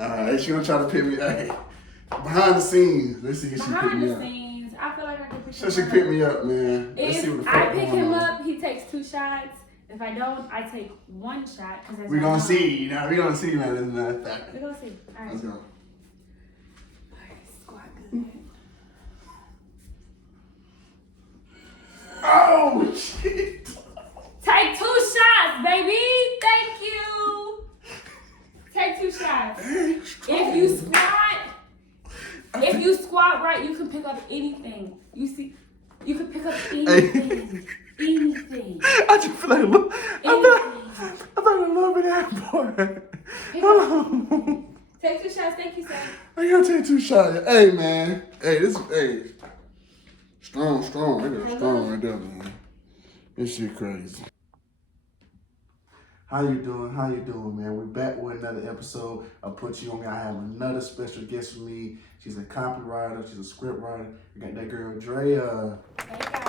She gonna try to pick me. Hey, behind the scenes, let's see if she pick Behind me the up. scenes, I feel like I can pick him So up. she pick me up, man. Let's see what the fuck I pick going him on. up, he takes 2 shots. If I don't, I take 1 shot. We're gonna see. Now we're gonna see, man. This is another fact. We're gonna see. All right. Let's go. Squat good. Oh shit! Take 2 shots, baby. Thank you. Take 2 shots. If you squat right, you can pick up anything. You see, you can pick up anything. Anything. I just feel like I feel like a little bit of that boy. Take 2 shots. Thank you, sir. I gotta take 2 shots. Hey, man. Hey, strong. That is strong right there, man. This shit crazy. How you doing, man? We're back with another episode of Put You On Me. I have another special guest with me. She's a copywriter. She's a scriptwriter. We got that girl, Dreaa. Hey, guys.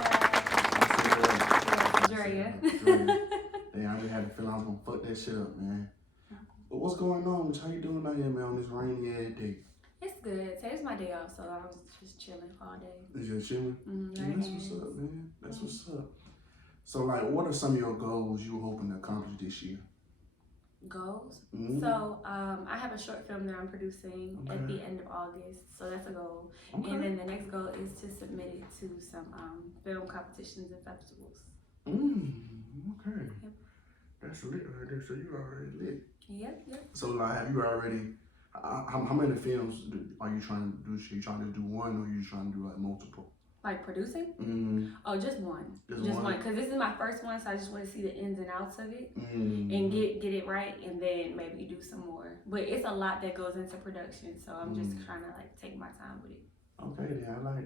Dreaa. Damn, I really had the feeling I was gonna fuck that shit up, man. But what's going on? How you doing out here, man, on this rainy ass day? It's good. Today's my day off, so I was just chilling all day. You just chilling? Mm-hmm. That's what's up, man. That's what's up. So, like, what are some of your goals you hoping to accomplish this year? Goals? Mm-hmm. So, I have a short film that I'm producing at the end of August, so that's a goal. Okay. And then the next goal is to submit it to some film competitions and festivals. Okay. Yep. That's lit right there. So you already lit. Yep. So, like, have you already? How many films are you trying to do? Are you trying to do one, or are you trying to do like multiple? Like producing? Mm-hmm. Oh, just one. Just one. Because this is my first one, so I just want to see the ins and outs of it and get it right, and then maybe do some more. But it's a lot that goes into production, so I'm just trying to like take my time with it. Okay, then I like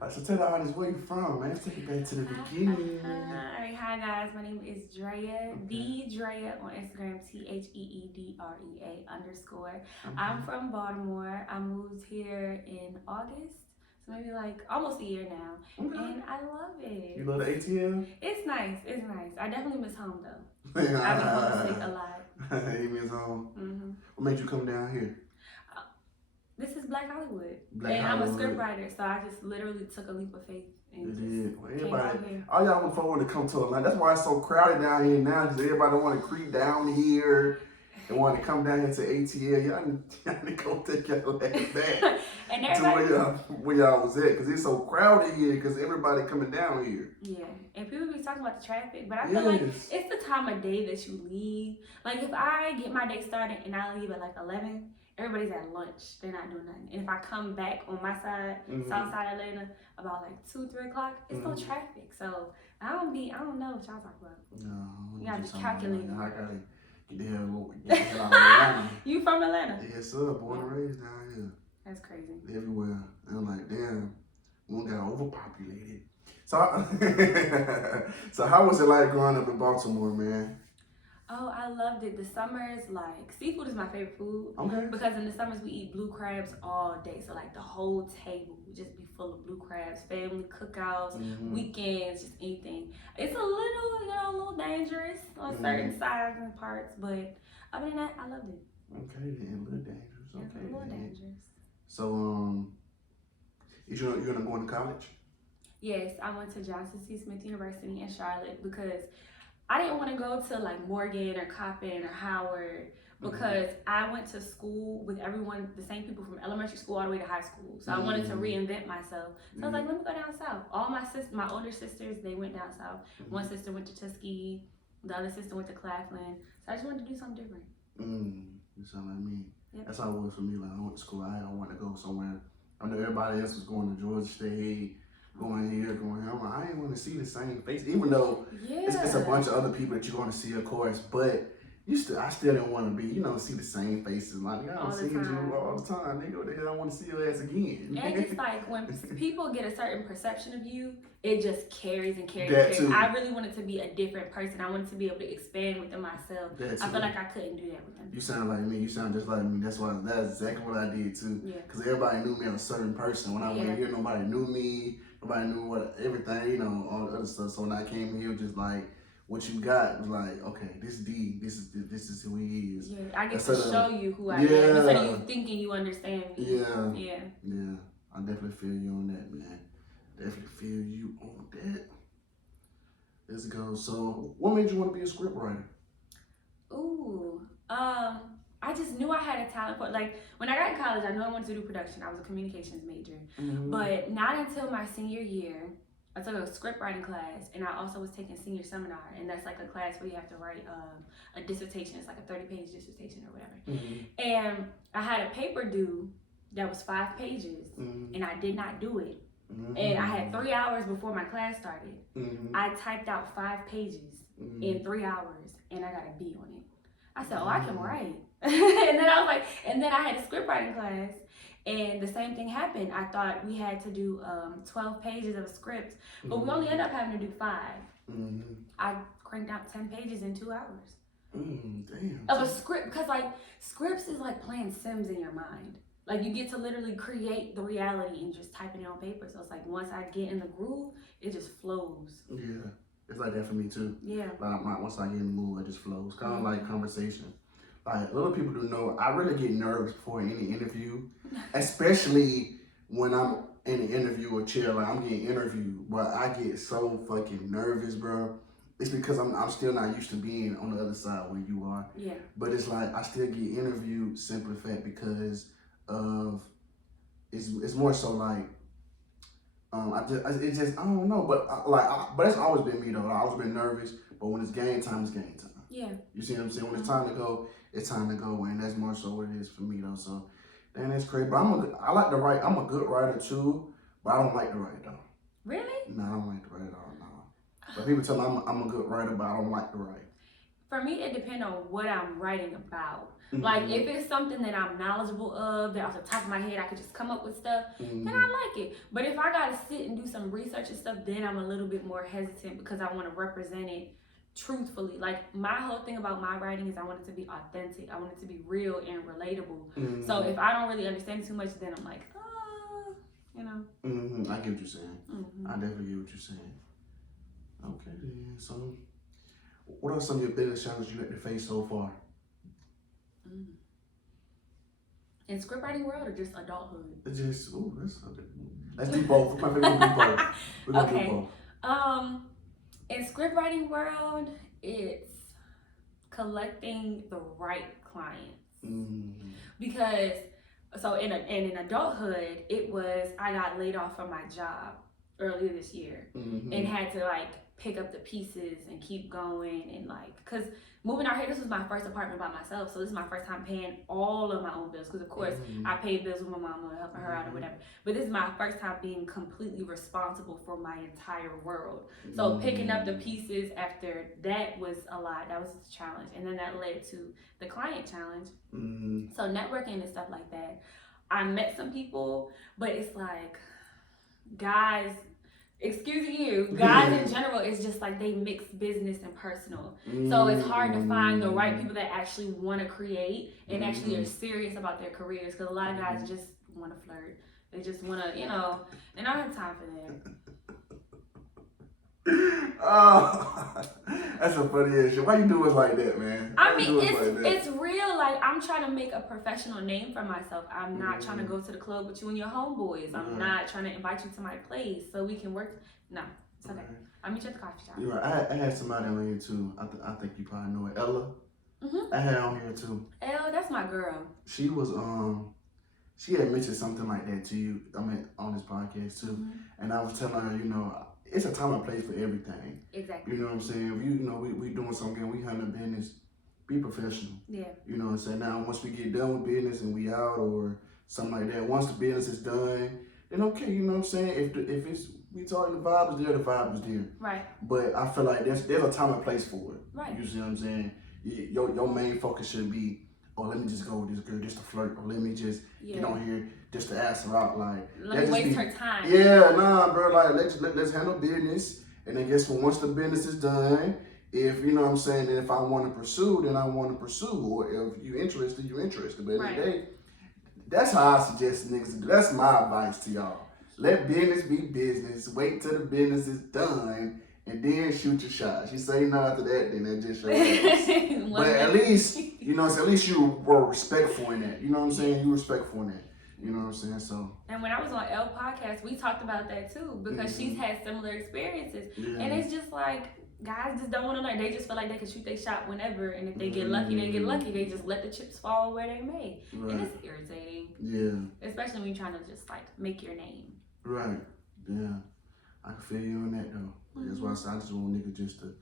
that. So tell the audience where you from, man. Take it back to the beginning. Alright, hi guys. My name is Dreaa. The Dreaa on Instagram. TheeDrea_. I'm from Baltimore. I moved here in August. So maybe like almost a year now. Okay. And I love it. You love the ATL? It's nice. I definitely miss home though. I've been homesick a lot. You miss home? What made you come down here? This is Black Hollywood. I'm a scriptwriter, so I just literally took a leap of faith. And well, everybody, all y'all want forward to come to Atlanta. That's why it's so crowded down here now, because everybody don't want to creep down here. They want to come down here to ATL. Y'all need to go take your legs back and to where y'all was at, because it's so crowded here, because everybody coming down here. Yeah, and people be talking about the traffic, but I feel like it's the time of day that you leave. Like if I get my day started and I leave at like 11, everybody's at lunch. They're not doing nothing. And if I come back on my side, south side Atlanta, about like 2-3 o'clock, it's no traffic. So I don't know what y'all talk about. No, you gotta be calculating. I gotta get the hell out of Atlanta. You from Atlanta? Yes, sir. Born and raised down here. That's crazy. Everywhere. And I'm like, damn, we got overpopulated. So, so how was it like growing up in Baltimore, man? Oh, I loved it. The summers, like, seafood is my favorite food. Okay. Because in the summers, we eat blue crabs all day. So, like, the whole table would just be full of blue crabs. Family cookouts, weekends, just anything. It's a little dangerous on certain sides and parts. But other than that, I loved it. Okay, then. A little dangerous. Okay, a little dangerous. So, you're going to go into college? Yes, I went to Johnson C. Smith University in Charlotte because I didn't want to go to like Morgan or Coppin or Howard because I went to school with everyone, the same people from elementary school all the way to high school. So I wanted to reinvent myself. So I was like, let me go down south. All my older sisters, they went down south. One sister went to Tuskegee. The other sister went to Claflin. So I just wanted to do something different. You sound like me. Yep. That's how it was for me. Like I went to school, I wanted to go somewhere. I know everybody else was going to Georgia State, going here, going here. I'm like, I ain't want to see the same face, even though it's a bunch of other people that you're going to see, of course. But I still didn't want to be, see the same faces. Like, I don't see you all the time, nigga. What the hell? I want to see your ass again. And it's like when people get a certain perception of you, it just carries and carries that and carries. Too. I really wanted to be a different person. I wanted to be able to expand within myself. I feel like I couldn't do that with them. You sound like me. You sound just like me. That's exactly what I did too. Because everybody knew me as a certain person. When I went here, nobody knew me. Nobody knew everything, all the other stuff. So when I came here, just like what you got was like, okay, this is who he is. Yeah, I get Instead to show you who I yeah. am instead of you thinking you understand me. Yeah. I definitely feel you on that, man. Definitely feel you on that. Let's go. So, what made you want to be a scriptwriter? Ooh, I just knew I had a talent for, like, when I got in college, I knew I wanted to do production. I was a communications major, but not until my senior year, I took a scriptwriting class, and I also was taking senior seminar, and that's like a class where you have to write a dissertation. It's like a 30-page dissertation or whatever. And I had a paper due that was 5 pages, and I did not do it. And I had 3 hours before my class started. I typed out 5 pages in 3 hours, and I got a B on it. I said, oh, I can write. And then I was like, and then I had a scriptwriting class, and the same thing happened. I thought we had to do 12 pages of a script, but we only ended up having to do 5. I cranked out 10 pages in 2 hours. Damn. Of a script, because like scripts is like playing Sims in your mind. Like you get to literally create the reality and just typing it on paper. So it's like once I get in the groove, it just flows. Yeah, it's like that for me too. Yeah. Like once I get in the mood, it just flows. Kind of like conversation. Like little people do know, I really get nervous before any interview, especially when I'm in an interview or chill. Like I'm getting interviewed, but I get so fucking nervous, bro. It's because I'm still not used to being on the other side where you are. Yeah. But it's like I still get interviewed simply fact because of it's more so like I don't know, but but it's always been me though. I've always been nervous, but when it's game time, it's game time. Yeah. You see what I'm saying? When it's time to go, it's time to go, and that's more so what it is for me though. So, damn, that's crazy. But I like to write. I'm a good writer too, but I don't like to write though. Really? No, I don't like to write at all. No. But people tell me I'm a good writer, but I don't like to write. For me, it depends on what I'm writing about. Like, if it's something that I'm knowledgeable of, that off the top of my head I could just come up with stuff, then I like it. But if I gotta sit and do some research and stuff, then I'm a little bit more hesitant because I want to represent it truthfully. Like, my whole thing about my writing is I want it to be authentic. I want it to be real and relatable. So if I don't really understand it too much, then I'm like, you know. I get what you're saying. I definitely get what you're saying. Okay, then. So, what are some of your biggest challenges you had to face so far? In scriptwriting world or just adulthood? Let's do both. We're gonna do both. We're gonna do both. In scriptwriting world, it's collecting the right clients. Because so in adulthood, it was I got laid off from my job earlier this year and had to like pick up the pieces and keep going, and like, because moving out here, this was my first apartment by myself, so this is my first time paying all of my own bills, because of course I paid bills with my mama, helping her out or whatever, but this is my first time being completely responsible for my entire world. So picking up the pieces after that was a lot. That was a challenge, and then that led to the client challenge. So networking and stuff like that. I met some people, but it's like, guys, excuse you, guys in general, it's just like they mix business and personal. So it's hard to find the right people that actually want to create and actually are serious about their careers, because a lot of guys just want to flirt. They just want to, you know, and I don't have time for that. Oh, that's a funny ass shit. Why you do it like that, man? I mean, it's real. Like, I'm trying to make a professional name for myself. I'm not trying to go to the club with you and your homeboys. I'm not trying to invite you to my place so we can work. No, it's okay. I'll meet you at the coffee shop. You're right. I had somebody on here too. I think you probably know it. Ella. I had her on here too. Ella, that's my girl. She was she had mentioned something like that to you. I mean, on this podcast too. And I was telling her, you know, it's a time and place for everything. Exactly. You know what I'm saying? If you know, we doing something, we handle business, be professional. Yeah. You know what I'm saying? Now, once we get done with business and we out or something like that, once the business is done, then okay, you know what I'm saying? If it's, we talking the vibe is there, the vibe is there. Right. But I feel like there's a time and place for it. Right. You see what I'm saying? Your main focus should be, oh, let me just go with this girl just to flirt, or let me just get on here just to ask her out. Like, let me waste her time. Yeah, nah, bro. Like, let's handle business, and then guess what? Once the business is done, if you know what I'm saying, then if I want to pursue, then I want to pursue, or if you interested, you're interested. But at the end of the day, that's how I suggest niggas do. That's my advice to y'all. Let business be business. Wait till the business is done, and then shoot your shot. She say no after that, then that just shows. But at least, you know, at least you were respectful in that. You know what I'm saying? You were respectful in that. You know what I'm saying? So. And when I was on L podcast, we talked about that too, because she's had similar experiences. Yeah. And it's just like, guys just don't want to learn. They just feel like they can shoot their shot whenever, and if they get lucky, they get lucky. They just let the chips fall where they may. Right. And it's irritating. Yeah. Especially when you're trying to just like make your name. Right. Yeah. I can feel you on that though. That's why I said I just want niggas just to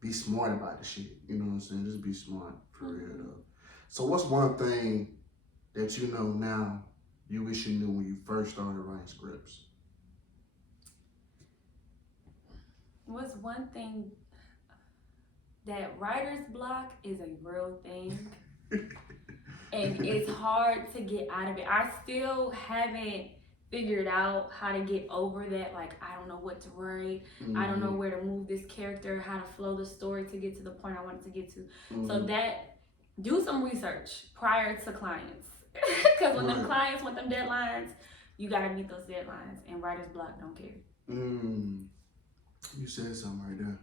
be smart about the shit. You know what I'm saying? Just be smart for real though. So what's one thing that you know now you wish you knew when you first started writing scripts? What's one thing? That writer's block is a real thing. And it's hard to get out of it. I still haven't figured out how to get over that. Like, I don't know what to write. I don't know where to move this character, how to flow the story to get to the point I want it to get to. So that, do some research prior to clients. Because when them clients want them deadlines, you got to meet those deadlines. And writer's block don't care. You said something right there.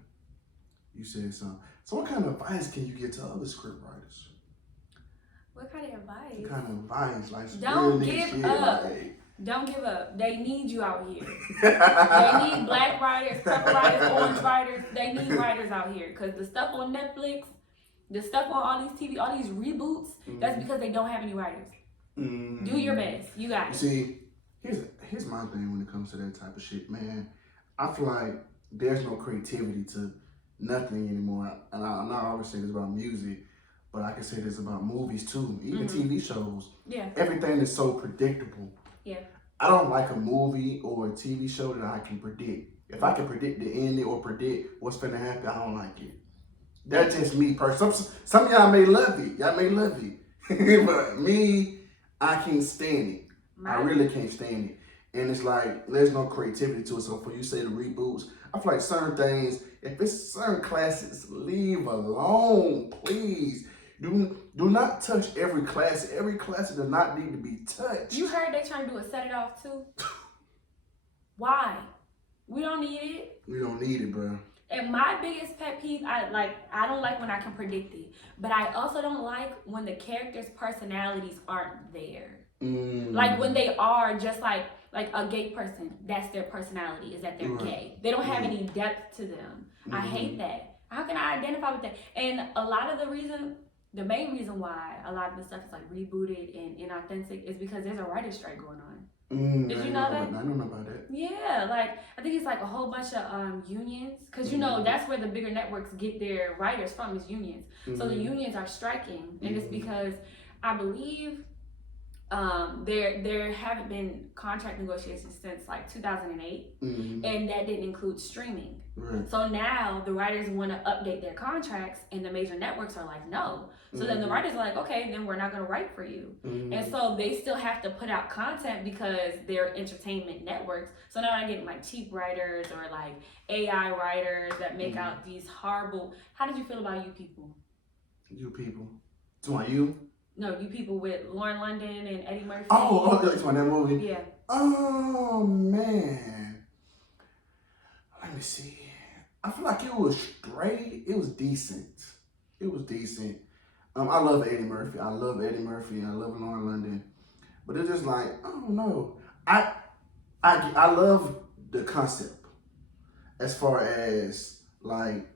You said something. So what kind of advice can you give to other script writers? What kind of advice? What kind of advice? Like, don't give up. Like... Don't give up. They need you out here. They need black writers, purple writers, orange writers. They need writers out here. Because the stuff on Netflix, the stuff on all these TV, all these reboots, that's because they don't have any writers. Do your best. You got it. See, here's my thing when it comes to that type of shit, man. I feel like there's no creativity to nothing anymore. And I'm not always saying this about music, but I can say this about movies too. Even TV shows. Yeah. Everything is so predictable. Yeah. I don't like a movie or a TV show that I can predict. If I can predict the ending or predict what's gonna happen, I don't like it. That's just me personally. Some of y'all may love it. Y'all may love it. But me, I can't stand it. I really can't stand it. And it's like, there's no creativity to it. So for you say the reboots, I feel like certain things, if it's certain classics, leave alone, please. Do not touch every classic. Every classic does not need to be touched. You heard they trying to do a set it off too? Why? We don't need it. We don't need it, bro. And my biggest pet peeve, I don't like when I can predict it. But I also don't like when the characters' personalities aren't there. Like when they are just like a gay person, that's their personality, is that they're gay. They don't have any depth to them. I hate that. How can I identify with that? And a lot of the main reason why a lot of the stuff is like rebooted and inauthentic is because there's a writer's strike going on. Did you know that? I don't know about that. Yeah, like I think it's like a whole bunch of unions, because you know that's where the bigger networks get their writers from, is unions. So the unions are striking, and it's because I believe there haven't been contract negotiations since like 2008, and that didn't include streaming. So now the writers want to update their contracts, and the major networks are like, no. So then the writers are like, okay, then we're not going to write for you. And so they still have to put out content because they're entertainment networks. So now I'm getting like cheap writers or like AI writers that make out these horrible. How did you feel about You People? You People? To my you? No, You People with Lauren London and Eddie Murphy. Oh, that's my that movie? Yeah. Oh, man. Let me see. I feel like it was straight. It was decent. It was decent. I love Eddie Murphy. I love Eddie Murphy. And I love Lauren London. But it's just like, I don't know. I love the concept as far as like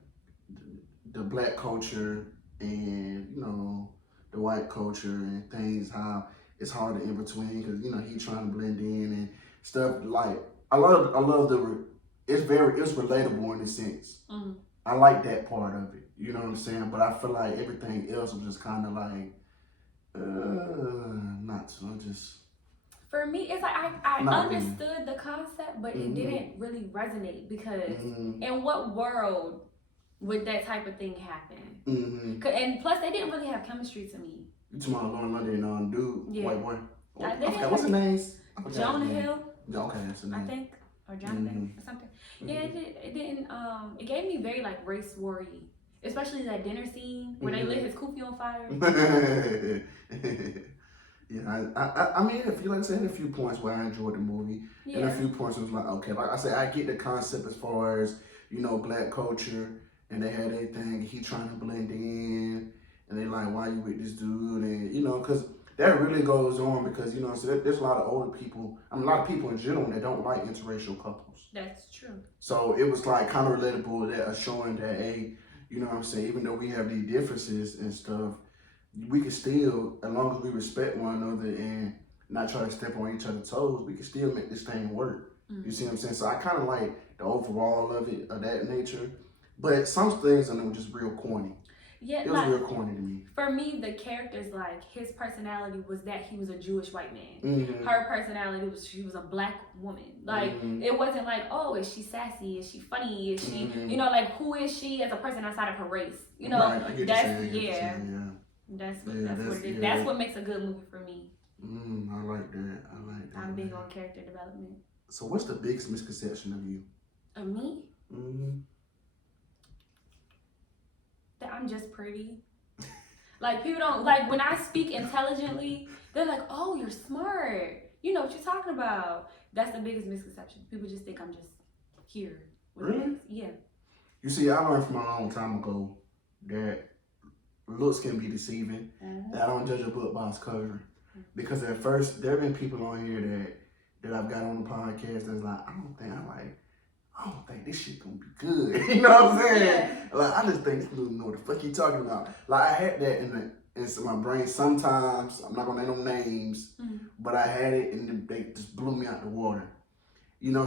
the black culture and, you know, the white culture and things, how it's hard to in between because, you know, he trying to blend in and stuff. Like, I love it's relatable in a sense. I like that part of it. You know what I'm saying? But I feel like everything else was just kind of like, not so just. For me, it's like I understood the concept, but it didn't really resonate because in what world would that type of thing happen? And plus, they didn't really have chemistry to me. You talking about Lauren London and dude, white boy? What's his name? Jonah Hill. Okay, that's the name. I think, or Jonathan or something. Yeah, it didn't. It gave me very like race war-y. Especially that dinner scene where they lit his kufi on fire. Yeah, I mean, if you like I said, a few points where I enjoyed the movie, and a few points it was like, okay, like I said, I get the concept as far as, black culture, and they had their thing, and he trying to blend in, and they like, why you with this dude, and because that really goes on because so there's a lot of older people, a lot of people in general that don't like interracial couples. That's true. So it was like kind of relatable that showing that, hey, what I'm saying, even though we have these differences and stuff, we can still, as long as we respect one another and not try to step on each other's toes, we can still make this thing work. You see what I'm saying? So I kind of like the overall of it, of that nature. But some things I know just real corny. Yeah, it was real corny to me. For me, the characters, like, his personality was that he was a Jewish white man. Her personality was she was a black woman. Like, it wasn't like, oh, is she sassy? Is she funny? Is she, like, who is she as a person outside of her race? Right, I get that's, That's what it is. That's what makes a good movie for me. I like that. I'm big on character development. So what's the biggest misconception of you? Of me? That I'm just pretty. Like, people don't, like, when I speak intelligently, they're like, oh, you're smart. You know what you're talking about. That's the biggest misconception. People just think I'm just here. Really? Yeah. You see, I learned from a long time ago that looks can be deceiving. That I don't judge a book by its cover. Because at first, there have been people on here that I've got on the podcast that's like, I don't think this shit gonna be good. You know what I'm saying? Yeah. Like, I just think this dude know what the fuck you talking about. Like, I had that in my brain sometimes. I'm not gonna name no names, but I had it and they just blew me out the water.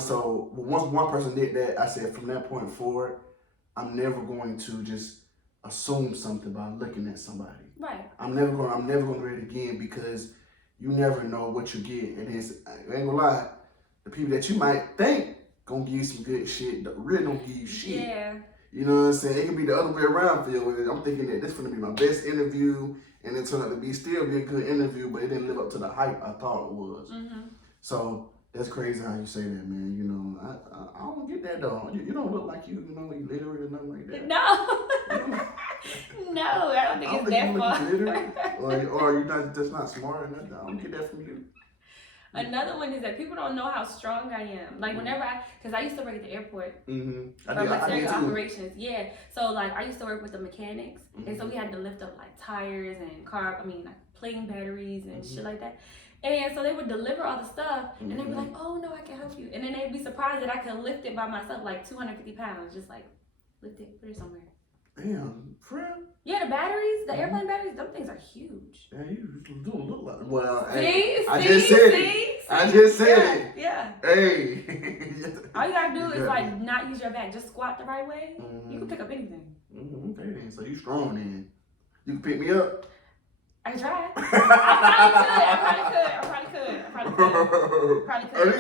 So once one person did that, I said from that point forward, I'm never going to just assume something by looking at somebody. Right. I'm never gonna read it again because you never know what you get. And I ain't gonna lie, the people that you might think gonna give you some good shit, that really don't give you shit. Yeah. You know what I'm saying? It could be the other way around for you. I'm thinking that this is gonna be my best interview, and it turned out to still be a good interview, but it didn't live up to the hype I thought it was. So that's crazy how you say that, man. I don't get that though. You don't look like you illiterate or nothing like that. No. No, I don't think it's that far. Or you're not just not smart enough. I don't get that from you. Another one is that people don't know how strong I am. Like, whenever because I used to work at the airport for material operations. Yeah. So, like, I used to work with the mechanics. And so we had to lift up, like, tires and plane batteries and shit like that. And so they would deliver all the stuff, and they'd be like, oh, no, I can help you. And then they'd be surprised that I could lift it by myself, like 250 pounds. Just, like, lift it, put it somewhere. Damn, friend. Yeah, the batteries, the airplane batteries, them things are huge. Yeah, you don't look like. Well, I just said it. Yeah. Hey. All you gotta do is like not use your back. Just squat the right way. You can pick up anything. Okay, then. So you strong then. You can pick me up. I tried. I probably could. Hey, we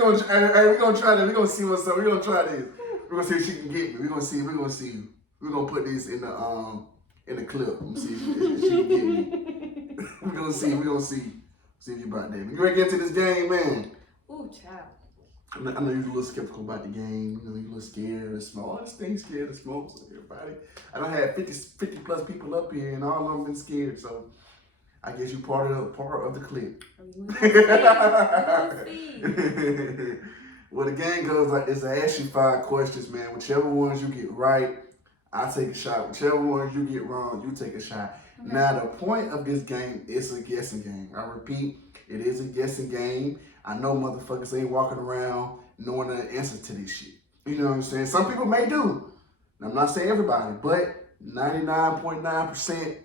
gonna try this. We gonna see what's up. We gonna try this. We gonna see if she can get me. We gonna see. We're gonna put this in the clip. Let me see if she can get me. We're gonna see. See if you about that. You ready to get into this game, man? Ooh, child. I know you're a little skeptical about the game. You're a little scared of smoke. All this thing scared of smoke. So everybody, I done had 50 plus people up here, and all of them been scared. So I guess you part of the clip. We'll see. Well, the game goes like this. I ask you 5 questions, man. Whichever ones you get right, I take a shot. Whichever ones you get wrong, you take a shot. Okay. Now, the point of this game is a guessing game. I repeat, it is a guessing game. I know motherfuckers ain't walking around knowing the answer to this shit. You know what I'm saying? Some people may do. I'm not saying everybody, but 99.9%,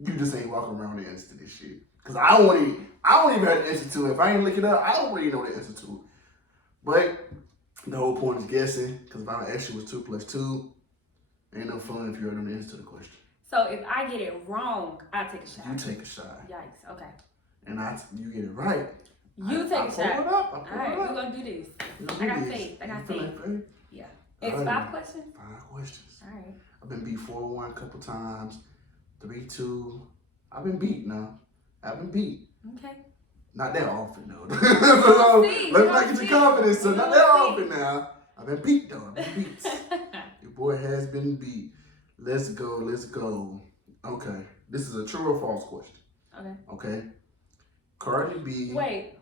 you just ain't walking around with the answer to this shit. Because I don't even have the answer to it. If I ain't look it up, I don't really know the answer to it. But the whole point is guessing, because if I ask you what's 2 plus 2, ain't no fun if you already know the answer to the question. So if I get it wrong, I take a shot. You take a shot. Yikes, okay. And you get it right. You take a shot. I pull it up. All right, we're going to do this. I got faith. Yeah. It's 5 questions? 5 questions. All right. I've been beat 4-1 a couple times. 3-2. I've been beat now. I've been beat. Okay. Not that often, though. Let me not get your confidence, so not that often now. I've been beat, though. I've been beat. Your boy has been beat. Let's go. Okay. This is a true or false question. Okay. Cardi B. Wait.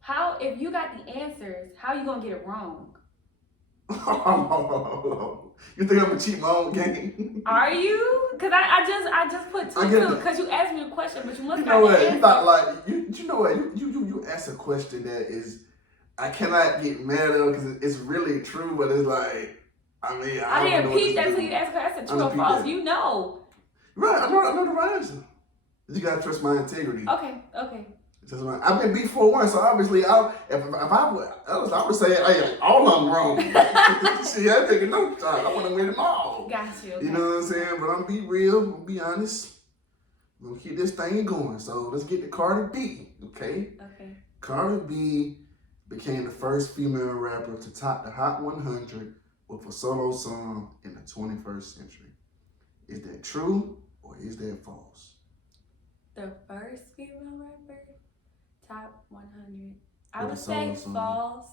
How, if you got the answers, how you gonna get it wrong? You think I'm gonna cheat my own game? Are you? Cause I just put two because you asked me the question, but you must know what? You thought like you know what? You asked a question that is I cannot get mad at because it's really true, but it's like I didn't peep that until you asked her. I said true or false. You know. Right, I know the right answer. You gotta trust my integrity. Okay. I've been beat 4-1, so obviously, if I would say, hey, all of them wrong. See, I take no time. I want to win them all. Got you. Okay. You know what I'm saying? But I'm be real. I'm be honest. I'm gonna keep this thing going. So let's get to Cardi B. Okay. Cardi B became the first female rapper to top the Hot 100 with a solo song in the 21st century. Is that true or is that false? The first female rapper, top 100. I would say false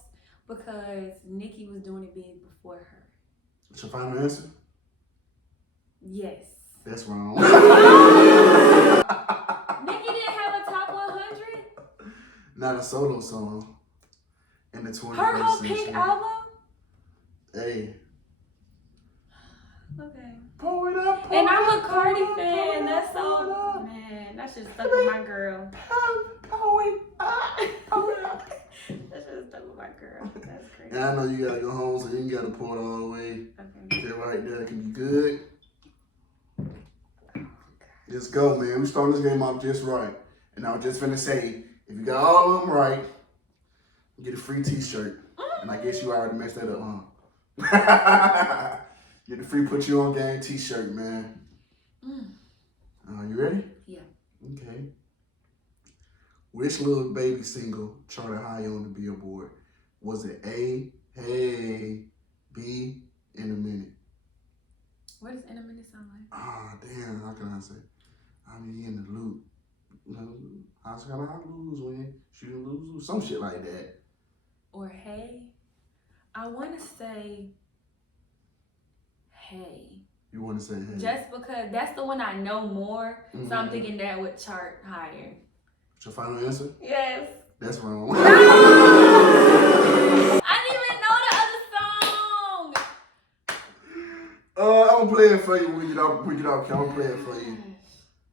because Nicki was doing it big before her. That's your final answer? Yes. That's wrong. Nicki didn't have a top 100? Not a solo song in the 21st century. Her whole Pink album? Hey. Okay. Pull it up. And I'm a Cardi fan. That's so, man, that shit stuck with my girl. Pull it up. That shit stuck with my girl. That's crazy. And I know you gotta go home, so you gotta pour it all the way. Okay. Right there can be good. Let's go, man. We starting this game off just right. And I was just finna say, if you got all of them right, you get a free t-shirt. And I guess you already messed that up, huh? Get the free Put You On Game t-shirt, man. You ready? Yeah. Okay. Which Lil Baby single charted high on the Billboard? Was it A, Hey, B, In a Minute? What does In a Minute sound like? Ah, damn, how can I say? I mean, in the loop. How's kind of how lose when you lose, some shit like that. Or Hey? I want to say Hey. You want to say Hey? Just because that's the one I know more, so I'm thinking that would chart higher. What's your final answer? Yes. That's wrong. I didn't even know the other song. I'm gonna play it for you when we get off camera. I'm gonna play it for you.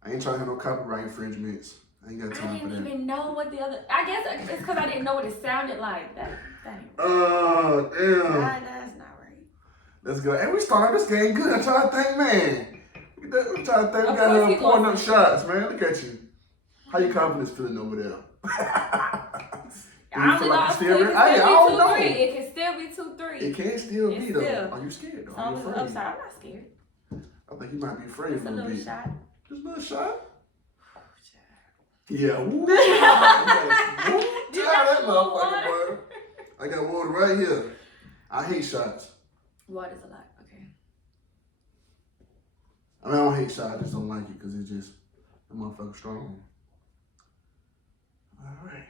I ain't trying to have no copyright infringements. I ain't got time for that. I didn't even know what the other. I guess it's because I didn't know what it sounded like. That ain't. Oh, damn. That's not right. Let's go. And we started this game good. I'm trying to think, man. We trying to think. We got her pouring up shots, man. Look at you. How your confidence feeling over there? I feel like it can still be 2-3. It can still be though. Are you scared though? I'm sorry, I'm not scared. I think you might be afraid Just a little bit. Shot. Just a little shot? Yeah. Woo. That motherfucker, boy. I got water right here. I hate shots. Water's a lot. Okay. I mean, I don't hate shots. I just don't like it because it's just that motherfucker strong. All right.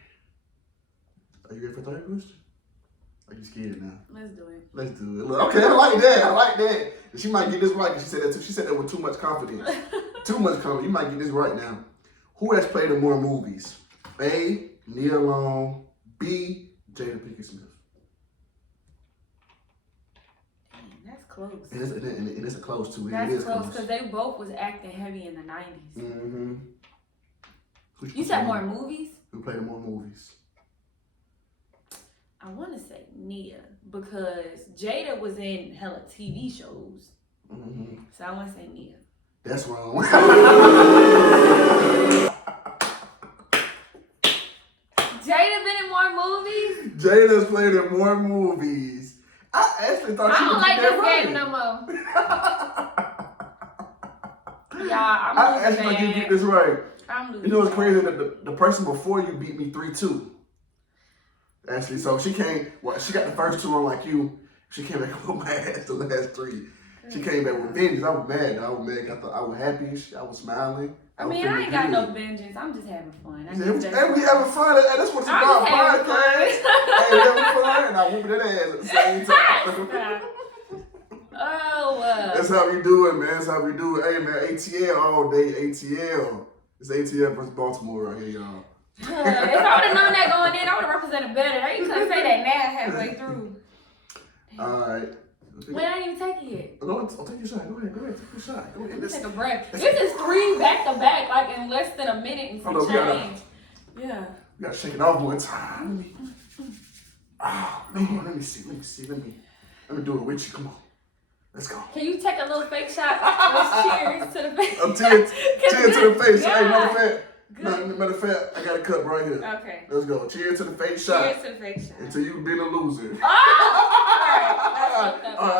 Are you ready for the third question? Are you scared now? Let's do it. Let's do it. Look, okay, I like that. And she might get this right because she said that too. She said that with too much confidence. Too much confidence. You might get this right now. Who has played in more movies? A, Nia Long. B, Jada Pinkett Smith. That's close. And it's a close too. That's close because they both was acting heavy in the 90s. Mm-hmm. You said more movies? Who played in more movies? I want to say Nia because Jada was in hella TV shows. Mm-hmm. So I want to say Nia. That's wrong. Jada been in more movies? Jada's played in more movies. I actually thought she would get that right. I don't like this game no more. Y'all, I actually thought you get this right. I'm losing. You know what's crazy? The person before you beat me 3-2. Actually, so she came. Well, she got the first 2 on like you. She came back with my ass the last 3. She came back with vengeance. I was mad. I was happy. I was smiling. I ain't got no vengeance. I'm just having fun. We having fun. That's what it's about. Podcast. Hey, we having fun. And I whooped that ass at the same time. That's how we do it, man. That's how we do it. Hey, man, ATL all day. ATL. It's ATL versus Baltimore right here, y'all. If I would have known that going in, I would have represented better. You couldn't say that now halfway through. Alright. Wait, I didn't even take it yet. I'll take your shot. Go ahead. Take your shot. Go ahead. Take a breath. This is 3 back to back, like in less than a minute and some change. Yeah. We gotta shake it off one time. Man, let me see. Let me do it with you. Come on. Let's go. Can you take a little fake shot? Let's cheers to the face. I'm cheers to the face. Yeah. Hey, matter of fact, I got a cup right here. Okay. Let's go. Cheers to the fake shot. Cheers to the fake shot. Until you been a loser. Oh! Alright.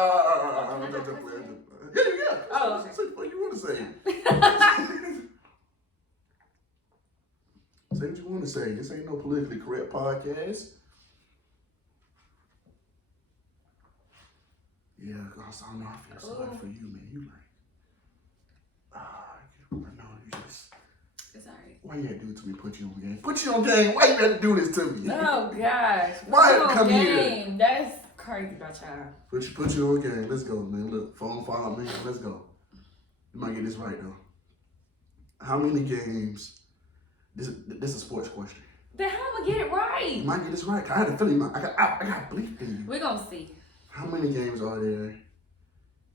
Yeah. Oh, Say what you want to say. Say what you want to say. This ain't no politically correct podcast. Yeah, cause I know I feel sorry for you, man. You like, I know you just. It's alright. Why you had to do it to me? Put you on game. Put you on game. Why you had to do this to me? Oh gosh. Why you had to come game. here? That's crazy about y'all. Put you on game. Let's go, man. Look, phone file, man. Let's go. You might get this right though. How many games? This is a sports question. Then how am I gonna get it right? You might get this right. I had a feeling I got belief in you. We're gonna see. How many games are there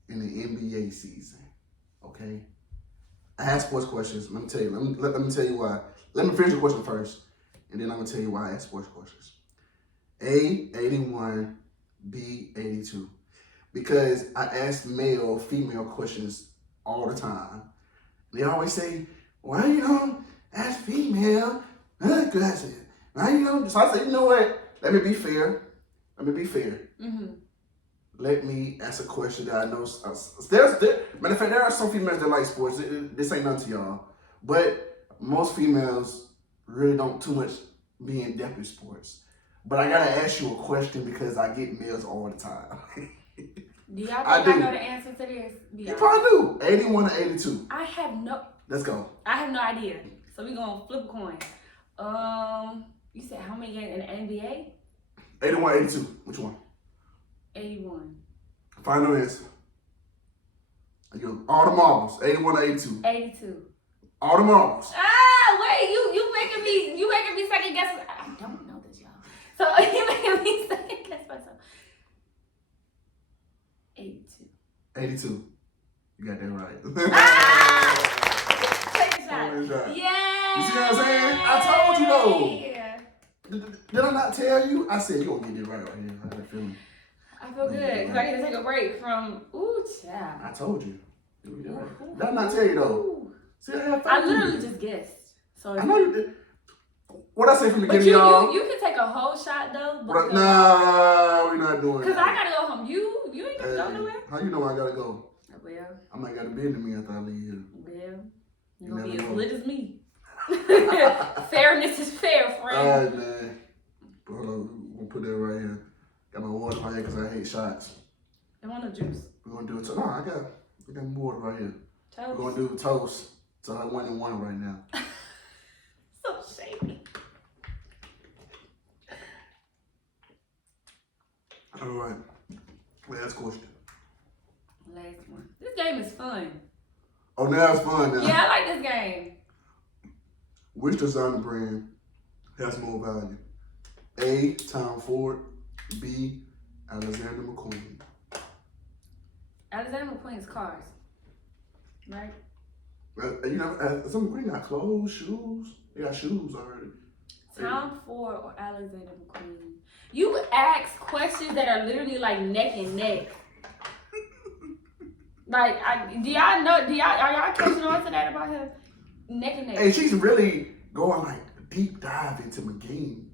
in the NBA season? Okay. I ask sports questions. Let me tell you. Let me tell you why. Let me finish the question first, and then I'm gonna tell you why I ask sports questions. A, 81, B, 82. Because I ask male, female questions all the time. They always say, "Why you don't ask female?" Because I said, "Why you don't?" So I said, "You know what? Let me be fair. Mm-hmm. Let me ask a question that I know. Matter of fact, there are some females that like sports. This ain't nothing to y'all. But most females really don't too much be in depth in sports. But I gotta ask you a question because I get males all the time. Do y'all think I know the answer to this? You probably do. 81 or 82. I have no. Let's go. I have no idea. So we gonna flip a coin. You said how many games in the NBA? 81, 82. Which one? 81. Final answer. All the marbles. 81 or 82. 82. All the marbles. Wait, you making me second guess. I don't know this, y'all. So you making me second guess myself. 82. 82. You got that right. Take a shot. Yeah. You see what I'm saying? I told you though. Did I not tell you? I said you gonna get it right here. I had a feeling. I feel good because I get to take a break from. Ooh, child. I told you. Did I not tell you though? See, I literally just guessed. So I know you did. What I say from the beginning, but y'all? you can take a whole shot though. Nah, we're not doing that. Because I gotta go home. You ain't gotta go nowhere. How you know I gotta go? Well, I might gotta be into me after I leave here. Well, you gonna be as know. lit as me. Fairness is fair, friend. All right, man. Hold on, we'll put that right here. Got my water right here because I hate shots. I want no juice. We're gonna do it. No, I got my water right here. Toast. We're gonna do toast. So I 1-1 right now. So shady. All right. Last question. Last one. This game is fun. Oh, now it's fun now. Yeah, I like this game. Which designer brand has more value? A, Tom Ford. B, Alexander McQueen. Alexander McQueen's cars. Right? You know, some McQueen got clothes, shoes. They got shoes already. Tom Ford or Alexander McQueen? You ask questions that are literally like neck and neck. Like, are y'all catching on to that about him? Neck and neck. Hey, she's really going like deep dive into McQueen.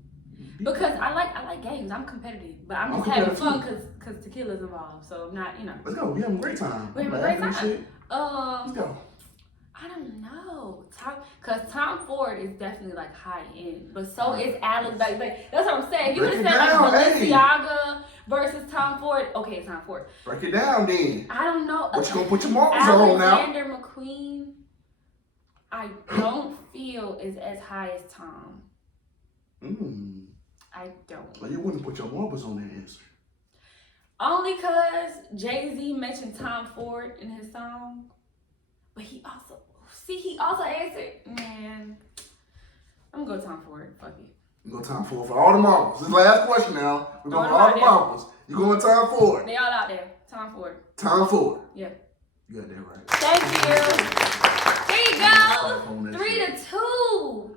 Because I like games. I'm competitive, but I'm just having fun because tequila's involved. So I'm not, you know. Let's go. We having a great time. We're having a great time. Shit. Let's go. I don't know. Because Tom Ford is definitely like high end, but so is Alex. Like that's what I'm saying. If you would have said like Balenciaga versus Tom Ford, okay, it's Tom Ford. Break it down then. I don't know. What you gonna put your marbles on now? Alexander McQueen, I don't feel is as high as Tom. I don't. Well, you wouldn't put your marbles on that answer. Only because Jay-Z mentioned Tom Ford in his song. But he also answered, man, I'm gonna go Tom Ford. Fuck it. You go Tom Ford for all the marbles. This is the last question now. We're going for all the marbles. You going time forward? They all out there. Time forward. Time forward. Yeah. You got that right. Thank you. There you go. 3-2.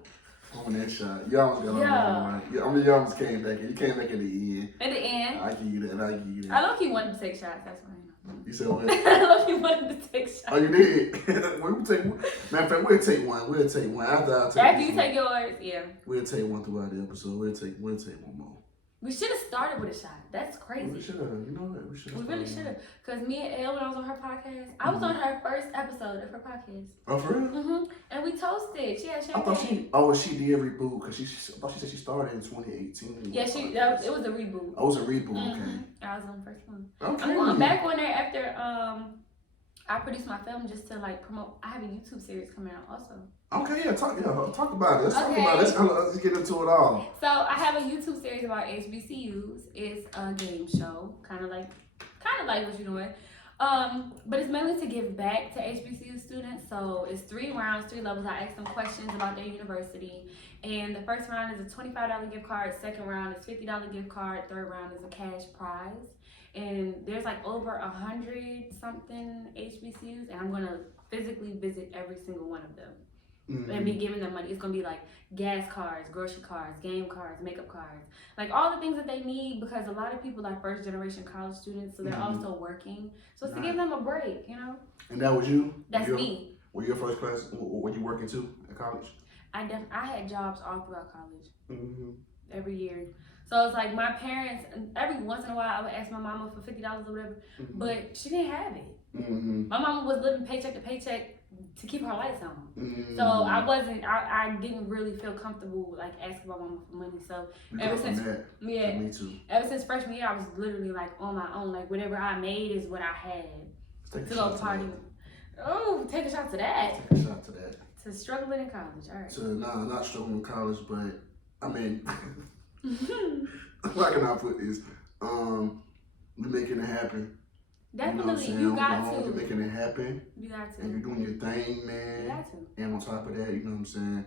On that shot. You almost got on right. You almost came back. You came back at the end. At the end. I give you that. I low-key wanted to take shots. That's why. You said what? I low-key wanted to take shots. Oh, you did? We'll take one. Matter of fact, we'll take one. After you take yours, yeah. We'll take one throughout the episode. We'll take one more. We should have started with a shot. That's crazy. We should have. You know what? We should have. We really should have. Because me and Elle, when I was on her podcast, I was on her first episode of her podcast. Oh, for real? Mm-hmm. And we toasted. She had champagne. I thought she did reboot because I thought she said she started in 2018. Yeah, it was a reboot. Oh, it was a reboot. Mm-hmm. Okay. I was on the first one. Okay. I'm going back on there after I produced my film just to like promote. I have a YouTube series coming out also. Okay, yeah, talk about it. Let's talk Okay. about it. Let's get into it all. So I have a YouTube series about HBCUs. It's a game show, kind of like what you're doing. But it's mainly to give back to HBCU students. So it's 3 rounds, 3 levels. I ask them questions about their university. And the first round is a $25 gift card. Second round is $50 gift card. Third round is a cash prize. And there's like over 100-something HBCUs. And I'm going to physically visit every single one of them. Mm-hmm. And be giving them money. It's gonna be like gas cards, grocery cards, game cards, makeup cards, like all the things that they need, because a lot of people are first generation college students, so they're also working. So it's to give them a break, you know. And that was you? That's me. Were you your first class? Were you working too at college? I had jobs all throughout college. Mm-hmm. Every year. So it's like my parents, every once in a while I would ask my mama for $50 or whatever, but she didn't have it. Mm-hmm. My mama was living paycheck to paycheck to keep her lights on. Mm-hmm. So I didn't really feel comfortable like asking my mama for money. So ever since me too. Ever since freshman year, I was literally like on my own. Like whatever I made is what I had to go party. Oh, take a shot to that. Take a shot to that. To struggling in college, all right. Not struggling in college, but I mean, how can I put this? We're making it happen. Definitely, you got to. You're making it happen. You got to. And you're doing your thing, man. You got to. And on top of that, you know what I'm saying?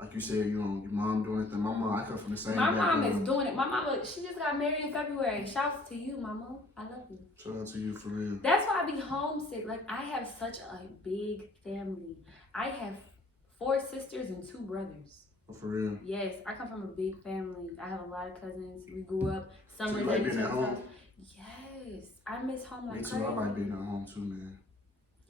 Like you said, your mom doing it. My mom, I come from the same My mom is doing it. My mama, she just got married in February. Shouts to you, mama. I love you. Shout out to you for real. That's why I be homesick. Like, I have such a big family. I have 4 sisters and 2 brothers. Oh, for real? Yes, I come from a big family. I have a lot of cousins. We grew up. So you like being at home? Yes. I miss home like crazy. Me too. I like being at home too, man.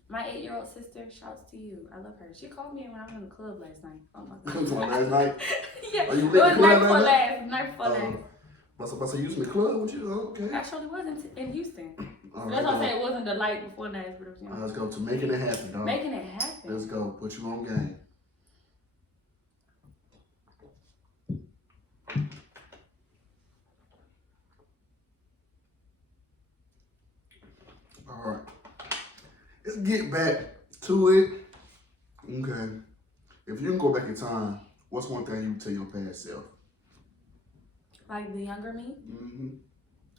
My 8-year-old sister, shouts to you. I love her. She called me when I was in the club last night. Oh my God. Last night? Yeah. Oh, you it was night before last. Night before last. But you was in the club with you? Okay. Actually, it wasn't in Houston. All That's why I say it wasn't the night before last. But you know. Let's go to making it happen, dog. Making it happen. Let's go. Put you on game. All right. Let's get back to it. Okay. If you can go back in time, what's one thing you would tell your past self? Like the younger me? Mm-hmm.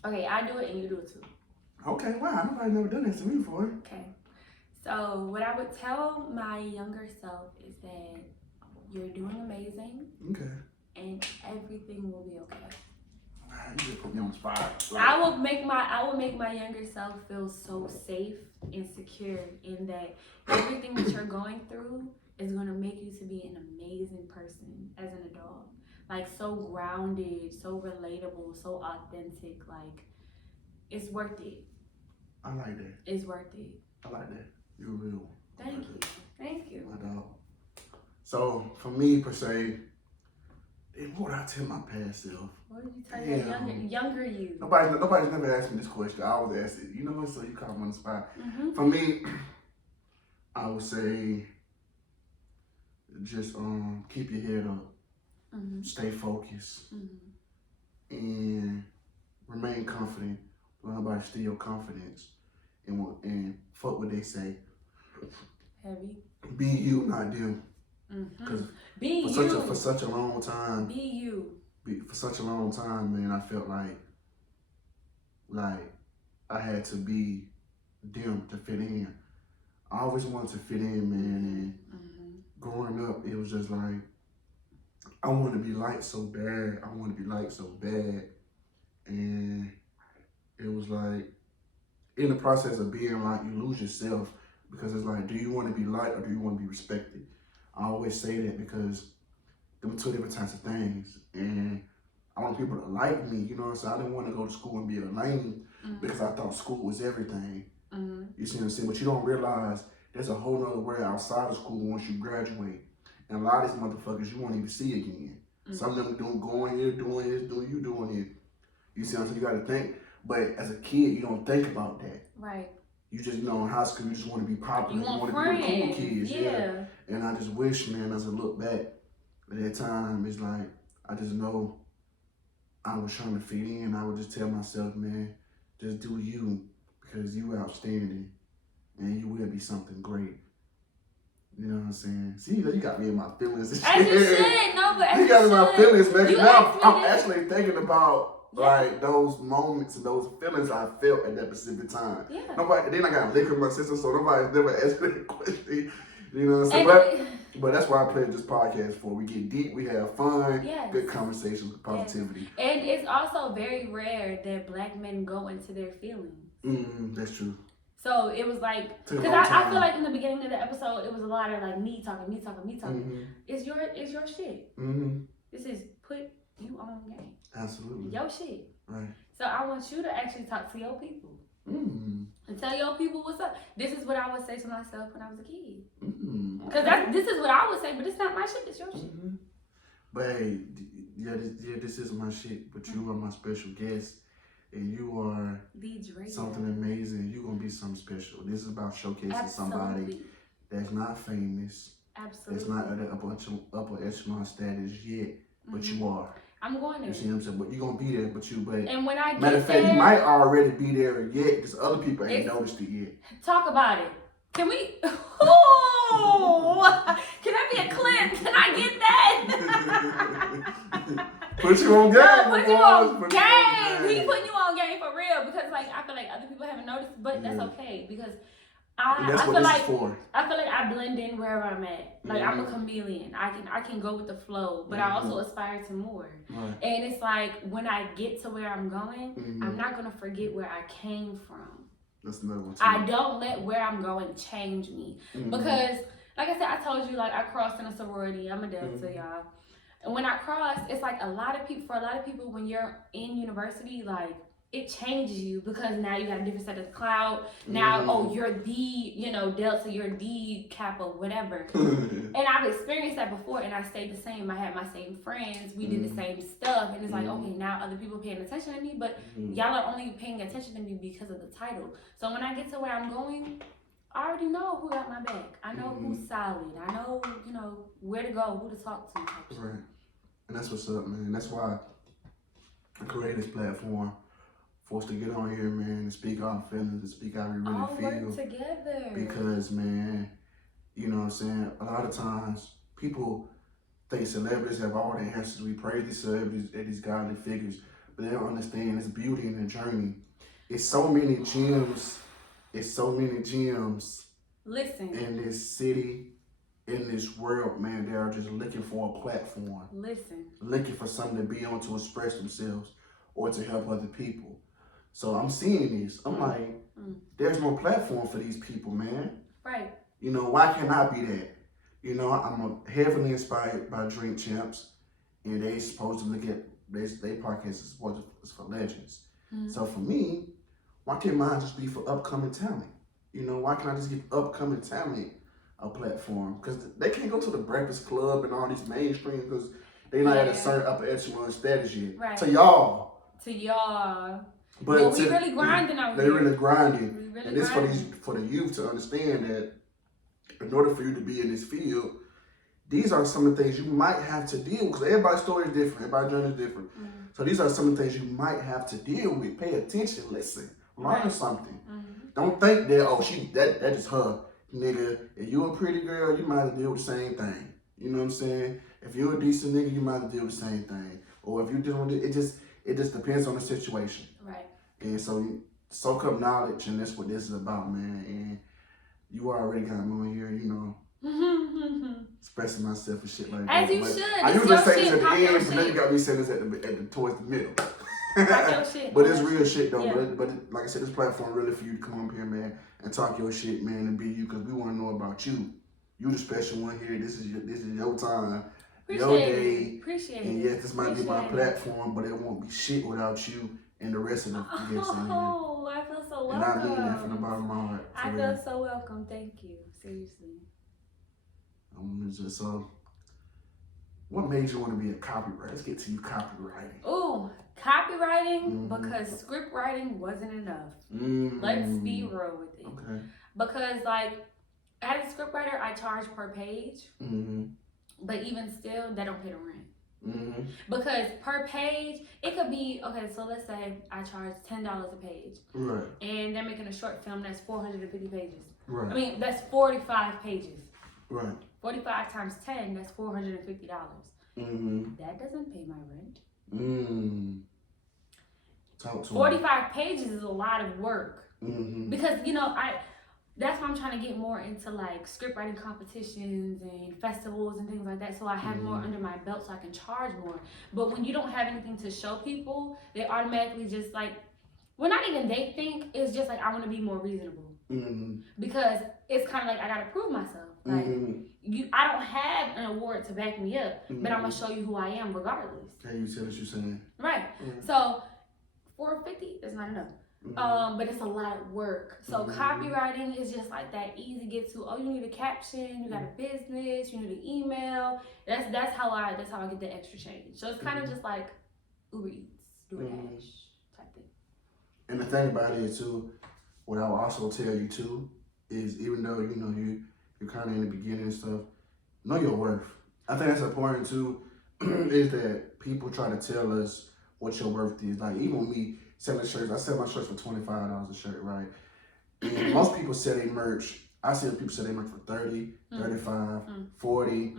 Okay, I do it and you do it too. Okay, wow. Nobody never done that to me before. Okay. So what I would tell my younger self is that you're doing amazing. Okay. And everything will be okay. Wow, you just put me on the spot. I will make my younger self feel so safe and secure in that everything that you're going through is going to make you to be an amazing person as an adult. Like so grounded, so relatable, so authentic. Like it's worth it. I like that. It's worth it. I like that. You're real. Thank you. Thank you. My dog. So for me per se, what would I tell my past self? What did you tell your younger you? Nobody's never asked me this question. I always ask it. You know what? So you caught me on the spot. Mm-hmm. For me, I would say just keep your head up, stay focused, and remain confident. Don't nobody steal your confidence, and fuck what they say. Heavy. Be you, not them. Because for such a long time. Be you. For such a long time, man, I felt like I had to be them to fit in. I always wanted to fit in, man, and growing up, it was just like, I want to be liked so bad. And it was like, in the process of being liked, you lose yourself, because it's like, do you want to be liked or do you want to be respected? I always say that because them are two different types of things, and I want people to like me, you know what I'm saying? I didn't want to go to school and be a lame because I thought school was everything. You see what I'm saying? But you don't realize there's a whole nother world outside of school once you graduate. And a lot of these motherfuckers you won't even see again. Some of them going here, doing this, doing it. You see what I'm saying? You gotta think. But as a kid, you don't think about that. Right. You just, in high school, you just want to be popular. You want to be the cool kids. Yeah. And I just wish, man, as I look back at that time, it's like, I just know I was trying to fit in. I would just tell myself, man, just do you, because you outstanding and you will be something great. You know what I'm saying? See, you got me in my feelings and shit. As you should, no, but as you got me in my feelings, man. Now I'm this. actually thinking about like those moments and those feelings I felt at that specific time. Yeah. Then I got liquor in my system, so nobody's never asked me that question. You know what I'm saying? But that's why I played this podcast for. We get deep, we have fun, good conversations, positivity. And it's also very rare that Black men go into their feelings. That's true. So it was like, because I feel like in the beginning of the episode, it was a lot of like me talking. It's your shit. This is put you on game. Absolutely. Your shit. Right. So I want you to actually talk to your people. And tell your people what's up. This is what I would say to myself when I was a kid. Because this is what I would say, but it's not my shit, it's your shit. But hey, this is my shit, but you are my special guest. And you are something amazing. You're going to be something special. This is about showcasing somebody that's not famous. Absolutely. That's not at the upper echelon status yet, but you are. I'm going there. You see what I'm saying? But you're going to be there, but and when I get matter of fact, you might already be there yet, because other people ain't noticed it yet. Talk about it. Can we? Oh, can that be a clip? Can I get that? Put you on game. Put you on game. He putting you on game for real, because like I feel like other people haven't noticed, but that's okay, because I feel like I blend in wherever I'm at. Like I'm a chameleon. I can go with the flow, but I also aspire to more. Right. And it's like when I get to where I'm going, I'm not gonna forget where I came from. That's another one too. I don't let where I'm going change me, because like I said, I told you, like I crossed in a sorority. I'm a Delta, y'all. And when I crossed, it's like for a lot of people, when you're in university, like it changes you, because now you got a different set of clout. Now, you're the, Delta, you're the Kappa, whatever. And I've experienced that before, and I stayed the same. I had my same friends. We did the same stuff. And it's like, okay, now other people paying attention to me, but y'all are only paying attention to me because of the title. So when I get to where I'm going, I already know who got my back. I know who's solid. I know, where to go, who to talk to. Right. And that's what's up, man. That's why I created this platform for us to get on here, man, and speak our feelings, and speak how we really feel. Work together. Because, man, you know what I'm saying? A lot of times, people think celebrities have all the answers. We praise these celebrities and these godly figures, but they don't understand it's beauty in the journey. It's so many gems. Listen. In this city, in this world, man, they are just looking for a platform. Looking for something to be on, to express themselves or to help other people. So I'm seeing this. I'm like, there's no platform for these people, man. Right. Why can't I be that? I'm heavily inspired by Drink Champs, and they supposed to look at their podcast is for legends. So for me, why can't mine just be for upcoming talent? Why can't I just give upcoming talent a platform? Because they can't go to the Breakfast Club and all these mainstream, because they're not at a certain upper echelon status yet. Right. To y'all. But we really grinding out here. They're really grinding. And this for the youth to understand that in order for you to be in this field, these are some of the things you might have to deal with, because everybody's story is different, everybody's journey is different. So these are some of the things you might have to deal with. Pay attention, listen, learn something. Don't think that, that is her. Nigga, if you a pretty girl, you might have to deal with the same thing. You know what I'm saying? If you're a decent nigga, you might have to deal with the same thing. Or if you don't, it just depends on the situation. Right. And so you soak up knowledge, and that's what this is about, man. And you already got me on here, expressing myself and shit like that. As you should. I usually say this at the end, but then you got me saying this towards the middle. Talk your shit. But it's real shit though. Yeah. But like I said, this platform really for you to come up here, man, and talk your shit, man, and be you, because we want to know about you. You the special one here. This is your time, your day. Appreciate and it. yes, this might be my platform, but it won't be shit without you and the rest of the guests on here. Oh, I feel so welcome. And I mean that from the bottom of my heart. I feel so welcome. Thank you. Seriously. Just what made you want to be a copywriter? Let's get to you copywriting. Ooh, copywriting, because script writing wasn't enough. Let's be real with it. Okay. Because like as a script writer, I charge per page, but even still, that don't pay the rent. Because per page, it could be, okay, so let's say I charge $10 a page. Right. And they're making a short film that's 450 pages. Right. I mean, that's 45 pages. Right. 45 times 10, that's $450. That doesn't pay my rent. Talk to 45 pages is a lot of work. Because, you know, that's why I'm trying to get more into like script writing competitions and festivals and things like that, so I have more under my belt so I can charge more. But when you don't have anything to show people, they automatically just like, well, not even they think, it's just like I want to be more reasonable. Because it's kind of like I gotta prove myself. Like I don't have an award to back me up, but I'm gonna show you who I am regardless. Can you tell what you're saying? Right. So $450 is not enough. But it's a lot of work. So copywriting is just like that easy get to. Oh, you need a caption, you got a business, you need an email. That's how I get the extra change. So it's kind of just like Uber Eats, DoorDash type thing. And the thing about it too, what I will also tell you too, is even though you know you're kind of in the beginning and stuff, know your worth. I think that's important too. Is that people try to tell us what your worth is. Like even me selling shirts, I sell my shirts for $25 a shirt, right? And most people sell their merch. I see people sell their merch for 30, 35, 40.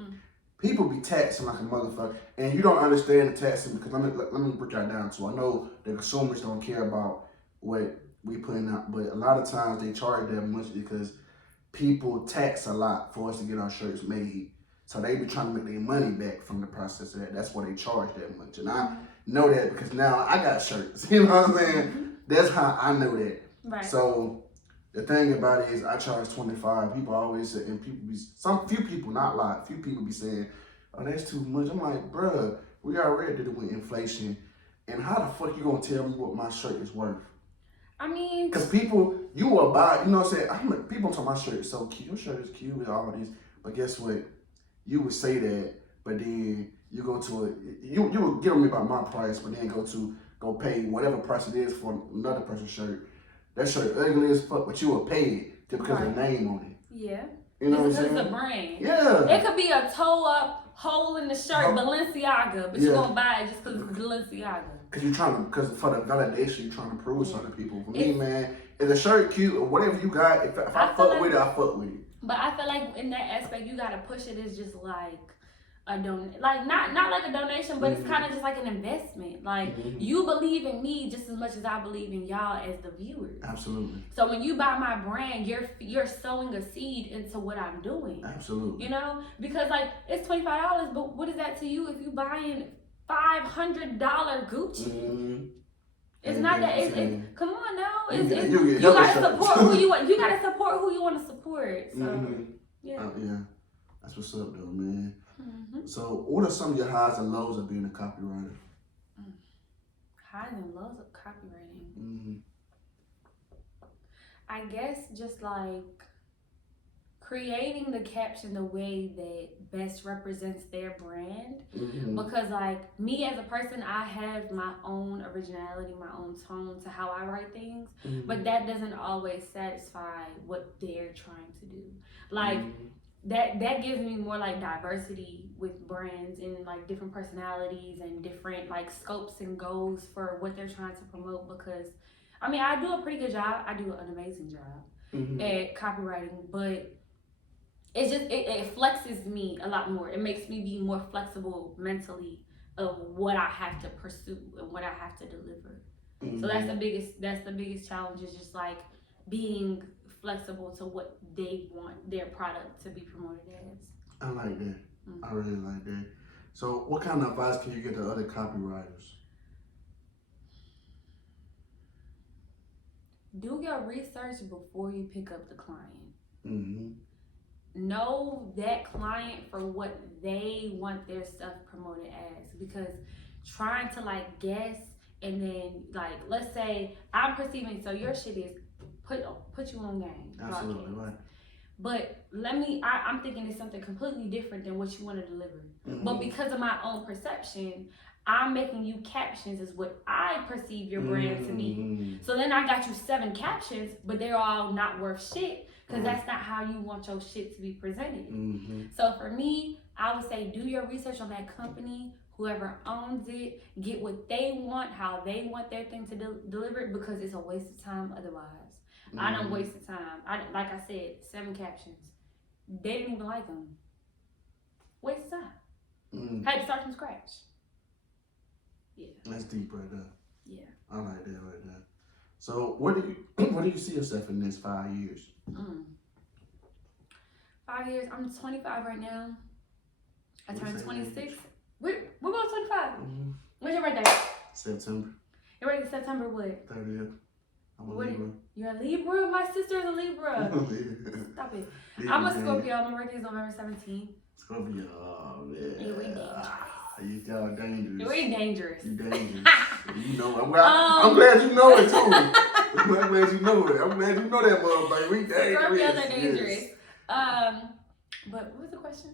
People be taxing like a motherfucker, and you don't understand the taxing because let me break that down too. I know the consumers don't care about what we putting out, but a lot of times they charge that much because people tax a lot for us to get our shirts made. So they be trying to make their money back from the process of that. That's why they charge that much. And I know that because now I got shirts. You know what I'm saying? That's how I know that. Right. So the thing about it is I charge 25. People always say, and few people, not a lot, few people be saying, oh, that's too much. I'm like, bruh, we already did it with inflation. And how the fuck you gonna tell me what my shirt is worth? I mean, because people, you will buy, you know what I'm saying? People talk my shirt is so cute. Your shirt is cute and all this, but guess what? You would say that, but then you go to you would get on me about my price, but then go pay whatever price it is for another person's shirt. That shirt ugly as fuck, but you will pay it just because of the name on it. Yeah. You know what I'm saying? Because it's a brand. Yeah. It could be a toe up hole in the shirt, Balenciaga, but you're gonna buy it just because it's Balenciaga. Because for the validation, you're trying to prove something to people. For me, man, if the shirt cute or whatever you got, if I fuck with it, I fuck with it. But I feel like in that aspect, you gotta push it as just like a like not like a donation, but it's kind of just like an investment. Like you believe in me just as much as I believe in y'all as the viewers. Absolutely. So when you buy my brand, you're sowing a seed into what I'm doing. Absolutely. You know, because like it's $25, but what is that to you if you buying $500 Gucci? It's not that. Come on now. You gotta support who you want. You gotta support who you want to support. So yeah. Yeah. That's what's up though, man. So what are some of your highs and lows of being a copywriter? Highs and lows of copywriting. I guess just like creating the caption the way that best represents their brand. Because like me as a person, I have my own originality, my own tone to how I write things, but that doesn't always satisfy what they're trying to do. Like that gives me more like diversity with brands and like different personalities and different like scopes and goals for what they're trying to promote. Because I mean, I do a pretty good job. I do an amazing job at copywriting, but it's just, it flexes me a lot more. It makes me be more flexible mentally of what I have to pursue and what I have to deliver. So that's the biggest challenge, is just like being flexible to what they want their product to be promoted as. I like that. I really like that. So what kind of advice can you give to other copywriters? do your research before you pick up the client. Mm-hmm. Know that client for what they want their stuff promoted as, because trying to like guess and then like, let's say I'm perceiving, so your shit is put you on game. Absolutely broadcast. right. But I'm thinking it's something completely different than what you want to deliver. Mm-hmm. But because of my own perception, I'm making you captions is what I perceive your brand to be. So then I got you 7 captions, but they're all not worth shit, because that's not how you want your shit to be presented. So for me, I would say do your research on that company, whoever owns it, get what they want, how they want their thing to deliver it, because it's a waste of time otherwise. I don't waste the time. Like I said, 7 captions. They didn't even like them. Waste of time. Had to start from scratch. Yeah. That's deep right there. Yeah. I like that right there. So where do you see yourself in the next 5 years? 5 years. I'm 25 right now. I turned 26. We're going 25. When's your birthday? September. Your birthday September what? 30th. I'm a Libra. You're a Libra? My sister is a Libra. Stop it. I'm a Scorpio. My birthday is November 17th. Scorpio, oh man. Yeah, we dangerous. Y'all dangerous. We dangerous. You dangerous. You know, I'm glad you know it too. I'm glad you know it. I'm glad you know that motherfucker. We dangerous. Scorpios are dangerous. Yes. But what was the question?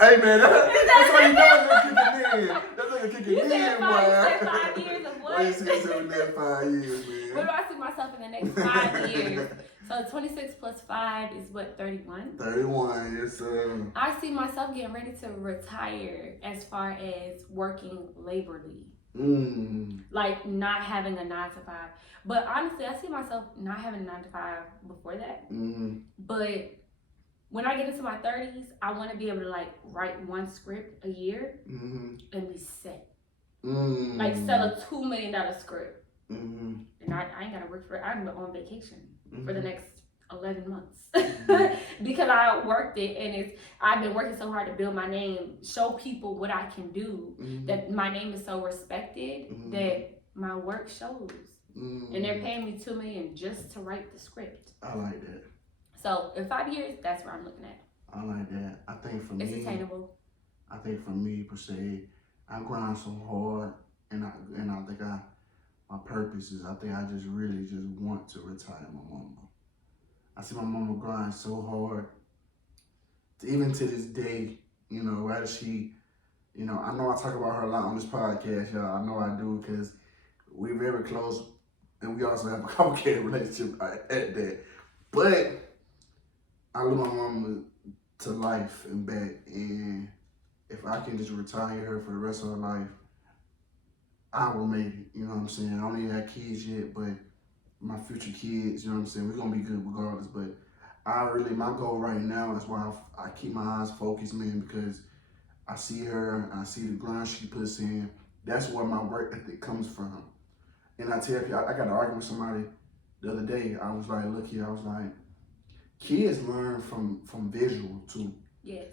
Hey man, that's why you know it's kicking in. That's like kicking in, boy. You said 5 years of what? Why you said 7 and 5 years, man? Where do I see myself in the next 5 years? So 26 plus 5 is what, 31? 31, yes sir. I see myself getting ready to retire as far as working laborly. Like not having a 9 to 5. But honestly, I see myself not having a 9 to 5 before that. But when I get into my 30s, I want to be able to like write 1 script a year and be set. Like sell a $2 million script. And I ain't got to work for it. I'm on vacation for the next 11 months because I worked it, and I've been working so hard to build my name, show people what I can do, that my name is so respected that my work shows. And they're paying me $2 million just to write the script. I like that. So in 5 years, that's where I'm looking at. I like that. I think for me, it's attainable. I think for me per se, I grind so hard, and I think my purpose is, I think I just really just want to retire my mama. I see my mama grind so hard, even to this day. You know, whether she, you know, I know I talk about her a lot on this podcast, y'all. I know I do, because we're very close, and we also have a complicated relationship at that. But I love my mama to life and back, and if I can just retire her for the rest of her life, I will make it. You know what I'm saying? I don't even have kids yet, but my future kids, you know what I'm saying, we're gonna be good regardless. But my goal right now is why I keep my eyes focused, man, because I see her, I see the grind she puts in. That's where my work ethic comes from. And I tell you, I got an argument with somebody the other day. I was like, look here, I was like, kids learn from visual too. Yes.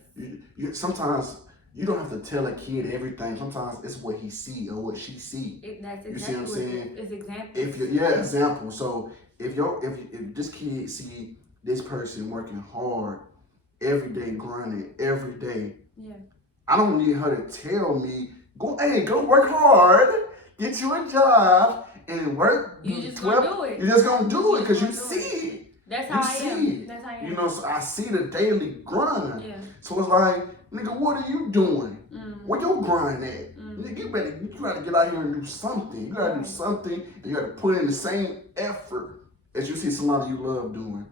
Sometimes you don't have to tell a kid everything. Sometimes it's what he see or what she see. That's exactly, you see what I'm saying? It's example. Example. So if this kid see this person working hard every day, grinding every day, I don't need her to tell me, go work hard, get you a job, and work. You just gonna do it. You're just gonna do it because you see it. That's how I am. That's how I am. You know, so I see the daily grind. Yeah. So it's like, nigga, what are you doing? Where your grind at? Nigga, you gotta get out here and do something. You gotta do something, and you gotta put in the same effort as you see somebody you love doing.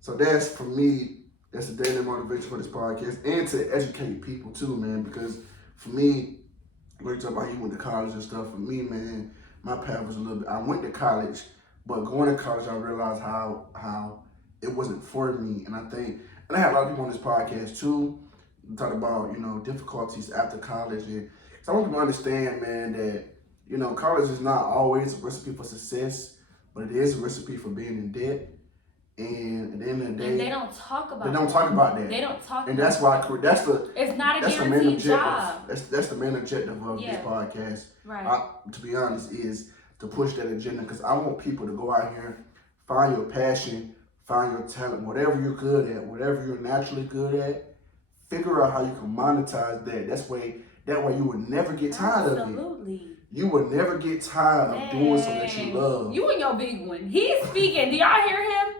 So that's, for me, that's the daily motivation for this podcast, and to educate people too, man. Because for me, when you talk about you went to college and stuff, for me, man, my path was a little bit, I went to college, but going to college, I realized how it wasn't for me. And I had a lot of people on this podcast too, talk about, you know, difficulties after college. And so I want people to understand, man, that, you know, college is not always a recipe for success, but it is a recipe for being in debt. And at the end of the day, and they don't talk about that. They don't talk and about that's why it's not a that's the main guaranteed objective. job. That's the main objective of this podcast. Right. To be honest, is to push that agenda, because I want people to go out here, find your passion, find your talent, whatever you're good at, whatever you're naturally good at. Figure out how you can monetize that. That way you would never get tired of it. Absolutely. You would never get tired of doing something that you love. You and your big one. He's speaking. Do y'all hear him?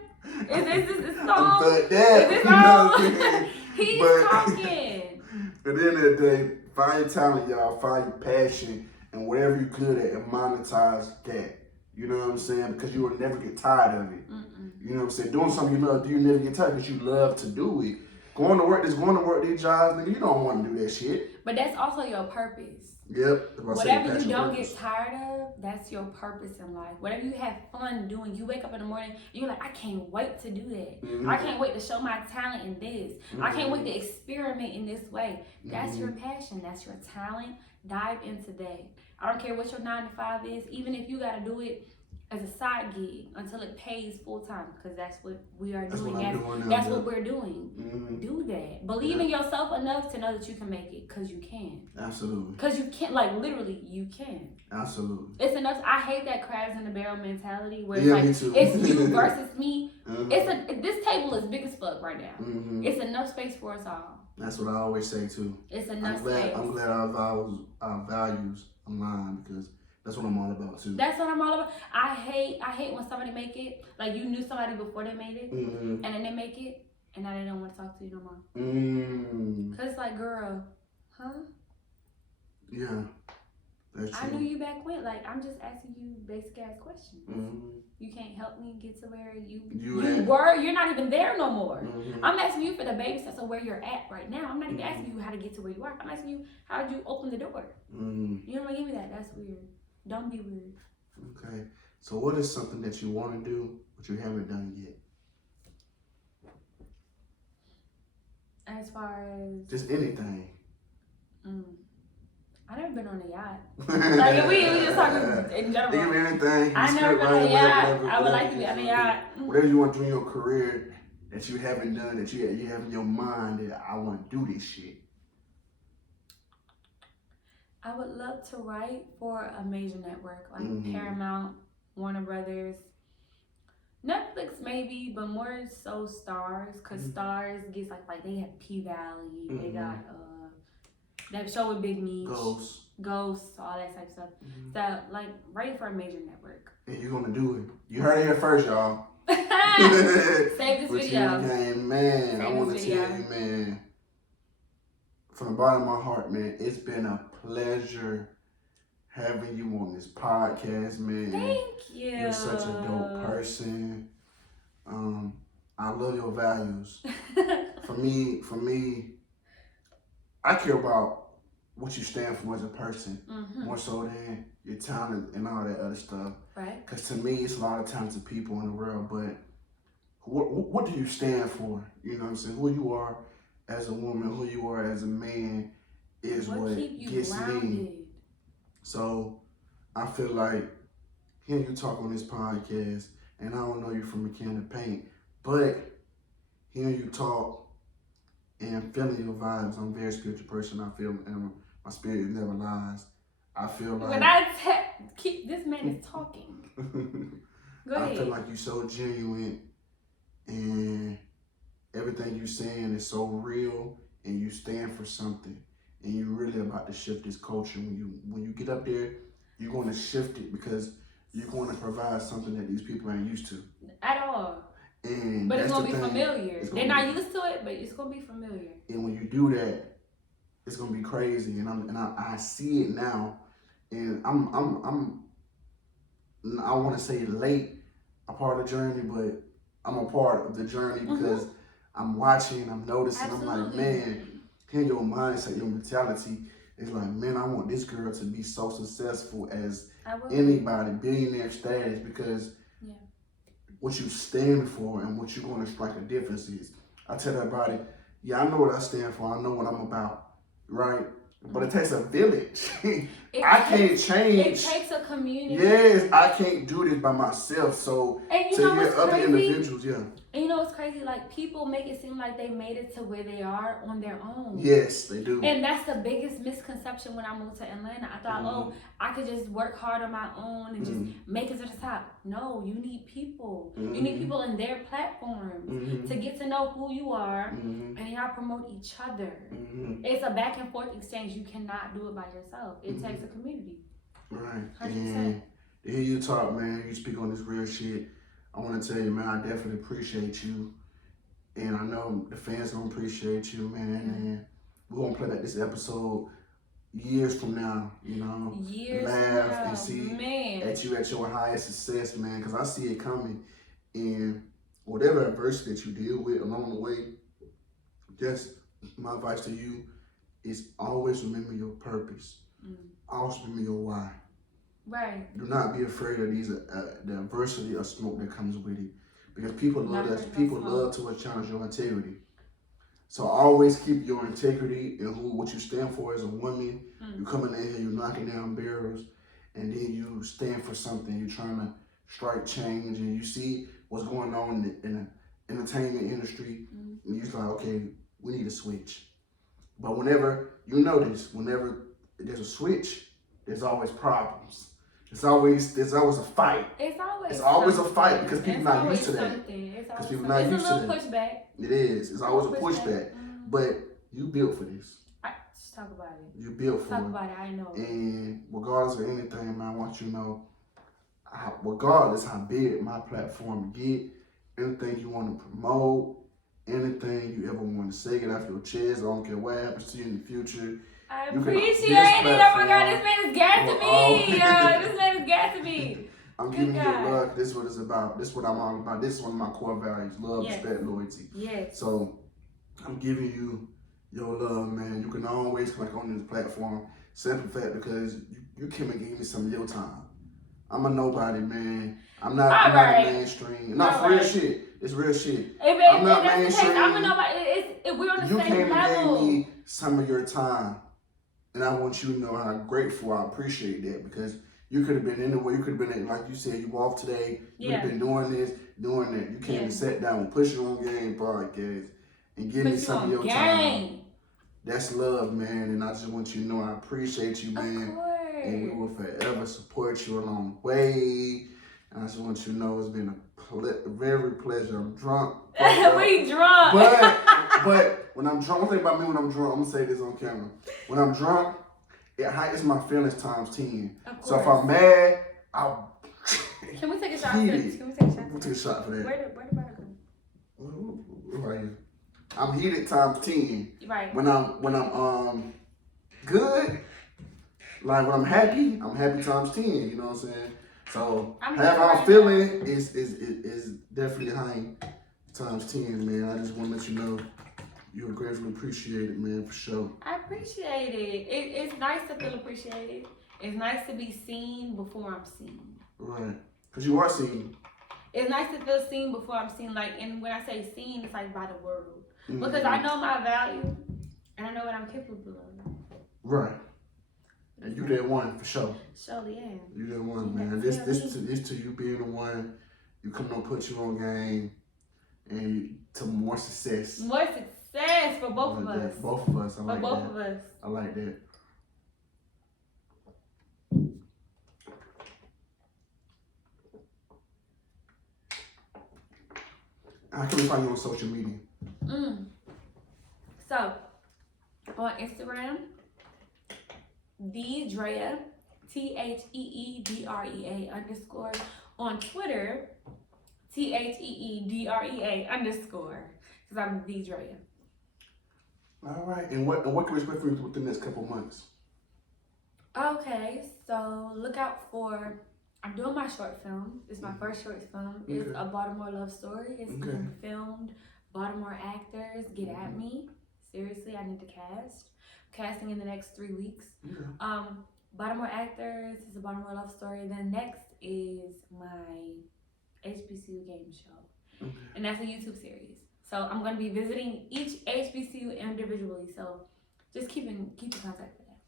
Is this song? But that, is this you know what I'm saying? He's talking. At the end of the day, find your talent, y'all. Find your passion and whatever you're good at, and monetize that. You know what I'm saying? Because you will never get tired of it. You know what I'm saying? Doing something you love, you never get tired because you love to do it. Going to work these jobs, nigga, you don't want to do that shit. But that's also your purpose. Yep. Whatever you don't get tired of, that's your purpose in life. Whatever you have fun doing, you wake up in the morning, you're like, I can't wait to do that. I can't wait to show my talent in this. I can't wait to experiment in this way. That's your passion. That's your talent. Dive into that. I don't care what your 9 to 5 is, even if you got to do it as a side gig until it pays full time, because that's what we are doing. That's what we're doing. Do that. Believe in yourself enough to know that you can make it, because you can. Absolutely. Because you can, like, literally, you can. Absolutely. It's enough. I hate that crabs in the barrel mentality where it's like, it's you versus me. This table is big as fuck right now. It's enough space for us all. That's what I always say too. It's enough space. I'm glad our values align, because that's what I'm all about too. That's what I'm all about. I hate when somebody make it, like you knew somebody before they made it, and then they make it, and now they don't want to talk to you no more. Cause it's like, girl, huh? Yeah. I knew you back when. Like, I'm just asking you basic ass questions. You can't help me get to where you were. You're not even there no more. I'm asking you for the baby steps of where you're at right now. I'm not even asking you how to get to where you are. I'm asking you, how did you open the door? You don't want to give me that. That's weird. Don't be weird. Okay. So what is something that you want to do but you haven't done yet? As far as just anything. I never been on a yacht. Like, we just talking in general. Anything. I never been on a yacht. I would like to be on a yacht. Whatever you want to do in your career that you haven't done, that you have in your mind that I want to do this shit. I would love to write for a major network like Paramount, Warner Brothers, Netflix maybe, but more so Stars, because Stars gets like they have P-Valley, they got that show with Big Meech, Ghosts, all that type of stuff. So like writing for a major network. And you're gonna do it. You heard it here first, y'all. Save this video. Man, I want to tell you, man, from the bottom of my heart, man, it's been a pleasure having you on this podcast, man. Thank you. You're such a dope person. I love your values. For me, I care about what you stand for as a person, more so than your talent and all that other stuff. Right. Because to me, it's a lot of talented people in the world, but what do you stand for? You know what I'm saying? Who you are as a woman, who you are as a man is what gets me. So I feel like hearing you talk on this podcast, and I don't know you from a can of paint, but hearing you talk and feeling your vibes, I'm a very spiritual person. I feel, and my spirit never lies. I feel like this man is talking. Go ahead. I feel like you're so genuine, and everything you're saying is so real, and you stand for something, and you're really about to shift this culture. When you get up there, you're going to shift it, because you're going to provide something that these people ain't used to at all. But it's going to be familiar. They're not used to it, but it's going to be familiar. And when you do that, it's going to be crazy. And I see it now, and I want to say late a part of the journey, but I'm a part of the journey because I'm watching, I'm noticing. Absolutely. I'm like, man, hearing your mindset, your mentality is like, man, I want this girl to be so successful as anybody, billionaire status, because what you stand for and what you're going to strike a difference is. I tell everybody, yeah, I know what I stand for. I know what I'm about, right? But it takes a village. I can't change. It takes a community. Yes, I can't do this by myself. So and you know what's other crazy? Individuals, And you know what's crazy? Like, people make it seem like they made it to where they are on their own. Yes, they do. And that's the biggest misconception when I moved to Atlanta. I thought, oh, I could just work hard on my own and just make it to the top. No, you need people. You need people in their platforms to get to know who you are, and y'all promote each other. It's a back and forth exchange. You cannot do it by yourself. It takes a community. Right. 100%. And to hear you talk, man, you speak on this real shit. I want to tell you, man, I definitely appreciate you. And I know the fans gonna appreciate you, man. And we're gonna play back this episode years from now, you know. Years laugh from now, and see man. at you at your highest success, man. Because I see it coming. And whatever adversity that you deal with along the way, just my advice to you is always remember your purpose. Always remember your why. Right. Do not be afraid of these the adversity or smoke that comes with it, because people love that. People love to challenge your integrity. So always keep your integrity and what you stand for as a woman. You coming in here, you knocking down barrels, and then you stand for something. You're trying to strike change, and you see what's going on in the entertainment industry, and you're just like, okay, we need a switch. But whenever you notice, whenever there's a switch, there's always problems. There's always a fight. It's always a fight because people not used to that. Because people not used to that. It's a little pushback. It is. It's always a pushback. But you built for this. Just talk about it. You built for it. Talk about it. I know. And regardless of anything, man, I want you to know, regardless how big my platform get, anything you want to promote, anything you ever want to say, get off your chest. I don't care what happens to you in the future. I appreciate it. Oh my God, this man is gas to me. This man is gas to me. I'm giving you love. This is what it's about. This is what I'm all about. This is one of my core values: love, respect, loyalty. Yes. So I'm giving you your love, man. You can always click on this platform. Simple fact, because you came and gave me some of your time. I'm a nobody, man. I'm not mainstream. Not for real shit. It's real shit. I'm not mainstream. I'm a nobody. We're on the same level. You came and gave me some of your time. And I want you to know how grateful I appreciate that, because you could have been anywhere. You could have been, like you said, you off today. You could have been doing this, doing that. You came and sat down and Push Your Own Game podcast and give me some of your time. That's love, man. And I just want you to know I appreciate you, man. Of course. And we will forever support you along the way. And I just want you to know it's been a very pleasure. I'm drunk. We drunk. But when I'm drunk, one thing about me when I'm drunk, I'm gonna say this on camera. When I'm drunk, it heightens my feelings times 10. So if I'm mad, I'll. Can we take a shot for this? We'll take a shot for that. Where the bottle go? Right here. I'm heated times 10. Right. When I'm good, like when I'm happy times 10. You know what I'm saying? So how I'm feeling is definitely high times 10, man. I just want to let you know you're gratefully appreciated, man, for sure. I appreciate it. It's nice to feel appreciated. It's nice to be seen before I'm seen. Right. Because you are seen. It's nice to feel seen before I'm seen. Like, and when I say seen, it's like by the world. Because I know my value and I know what I'm capable of. Right. And you that one for sure. Surely am. You that one, man. This to you being the one. You come on, put you on game, and to more success. More success for both of us. Both of us. I like that. For both of us. I like that. How can we find you on social media? So, on Instagram, the Dreaa, TheeDrea_. On Twitter, TheeDrea_. Because I'm the Dreaa. All right. And what can we expect from you within the next couple months? Okay, so look out for. I'm doing my short film. It's my first short film. It's a Baltimore love story. It's being filmed. Baltimore actors, get at me. Seriously, I need to cast. Casting in the next 3 weeks. Baltimore actors, it's a Baltimore love story. Then next is my HBCU game show. And that's a YouTube series. So I'm going to be visiting each HBCU individually. So just keep in contact with that.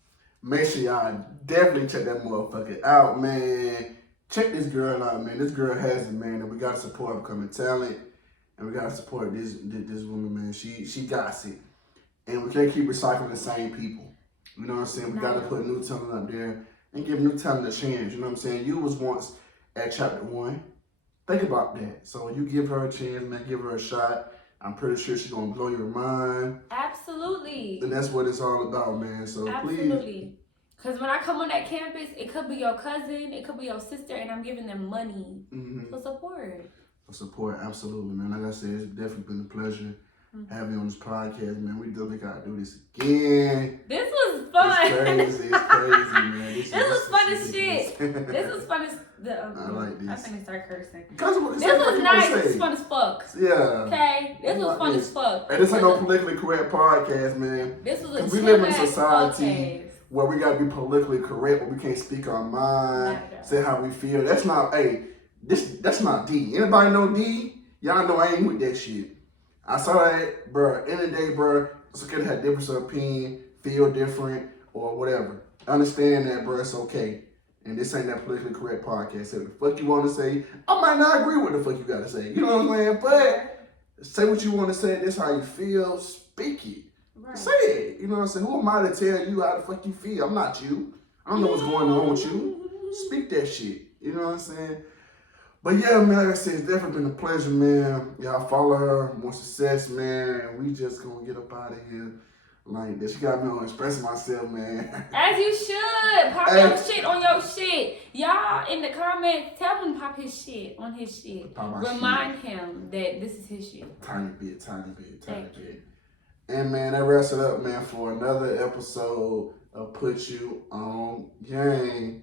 Make sure y'all definitely check that motherfucker out, man. Check this girl out, man. This girl has it, man. And we got to support upcoming talent. and we gotta support this woman, man. She got it, and we can't keep recycling the same people. You know what I'm saying? We gotta put new talent up there and give new talent a chance. You know what I'm saying? You was once at chapter 1. Think about that. So you give her a chance, man. Give her a shot. I'm pretty sure she's gonna blow your mind. Absolutely. And that's what it's all about, man. So absolutely. Because when I come on that campus, it could be your cousin, it could be your sister, and I'm giving them money for support. For support, absolutely, man. Like I said, it's definitely been a pleasure having you on this podcast, man. We definitely gotta do this again. This was fun. It's crazy, man. This was fun as shit. This was fun as I like this. I'm gonna start cursing. This was nice. This was fun as fuck. Yeah. Okay. This was fun as fuck. And this ain't no politically correct podcast, man. This was a we live in a society society where we gotta be politically correct, where we can't speak our mind, say how we feel. That's not that's not D. Anybody know D? Y'all know I ain't with that shit. I saw that, bro. In the day, bro, it's okay to have difference of opinion, feel different, or whatever. Understand that, bro. It's okay. And this ain't that politically correct podcast. Say what the fuck you want to say. I might not agree with the fuck you gotta say. You know what I'm saying? But say what you want to say. This how you feel. Speak it. Right. Say it. You know what I'm saying? Who am I to tell you how the fuck you feel? I'm not you. I don't know what's going on with you. Speak that shit. You know what I'm saying? But yeah, man, like I said, it's definitely been a pleasure, man. Y'all follow her, more success, man. We just gonna get up out of here like this. She got me on expressing myself, man. As you should. Pop your shit on your shit. Y'all in the comments, tell him to pop his shit on his shit. Remind him that this is his shit. Tiny bit. And man, that wraps it up, man, for another episode of Put You On Game.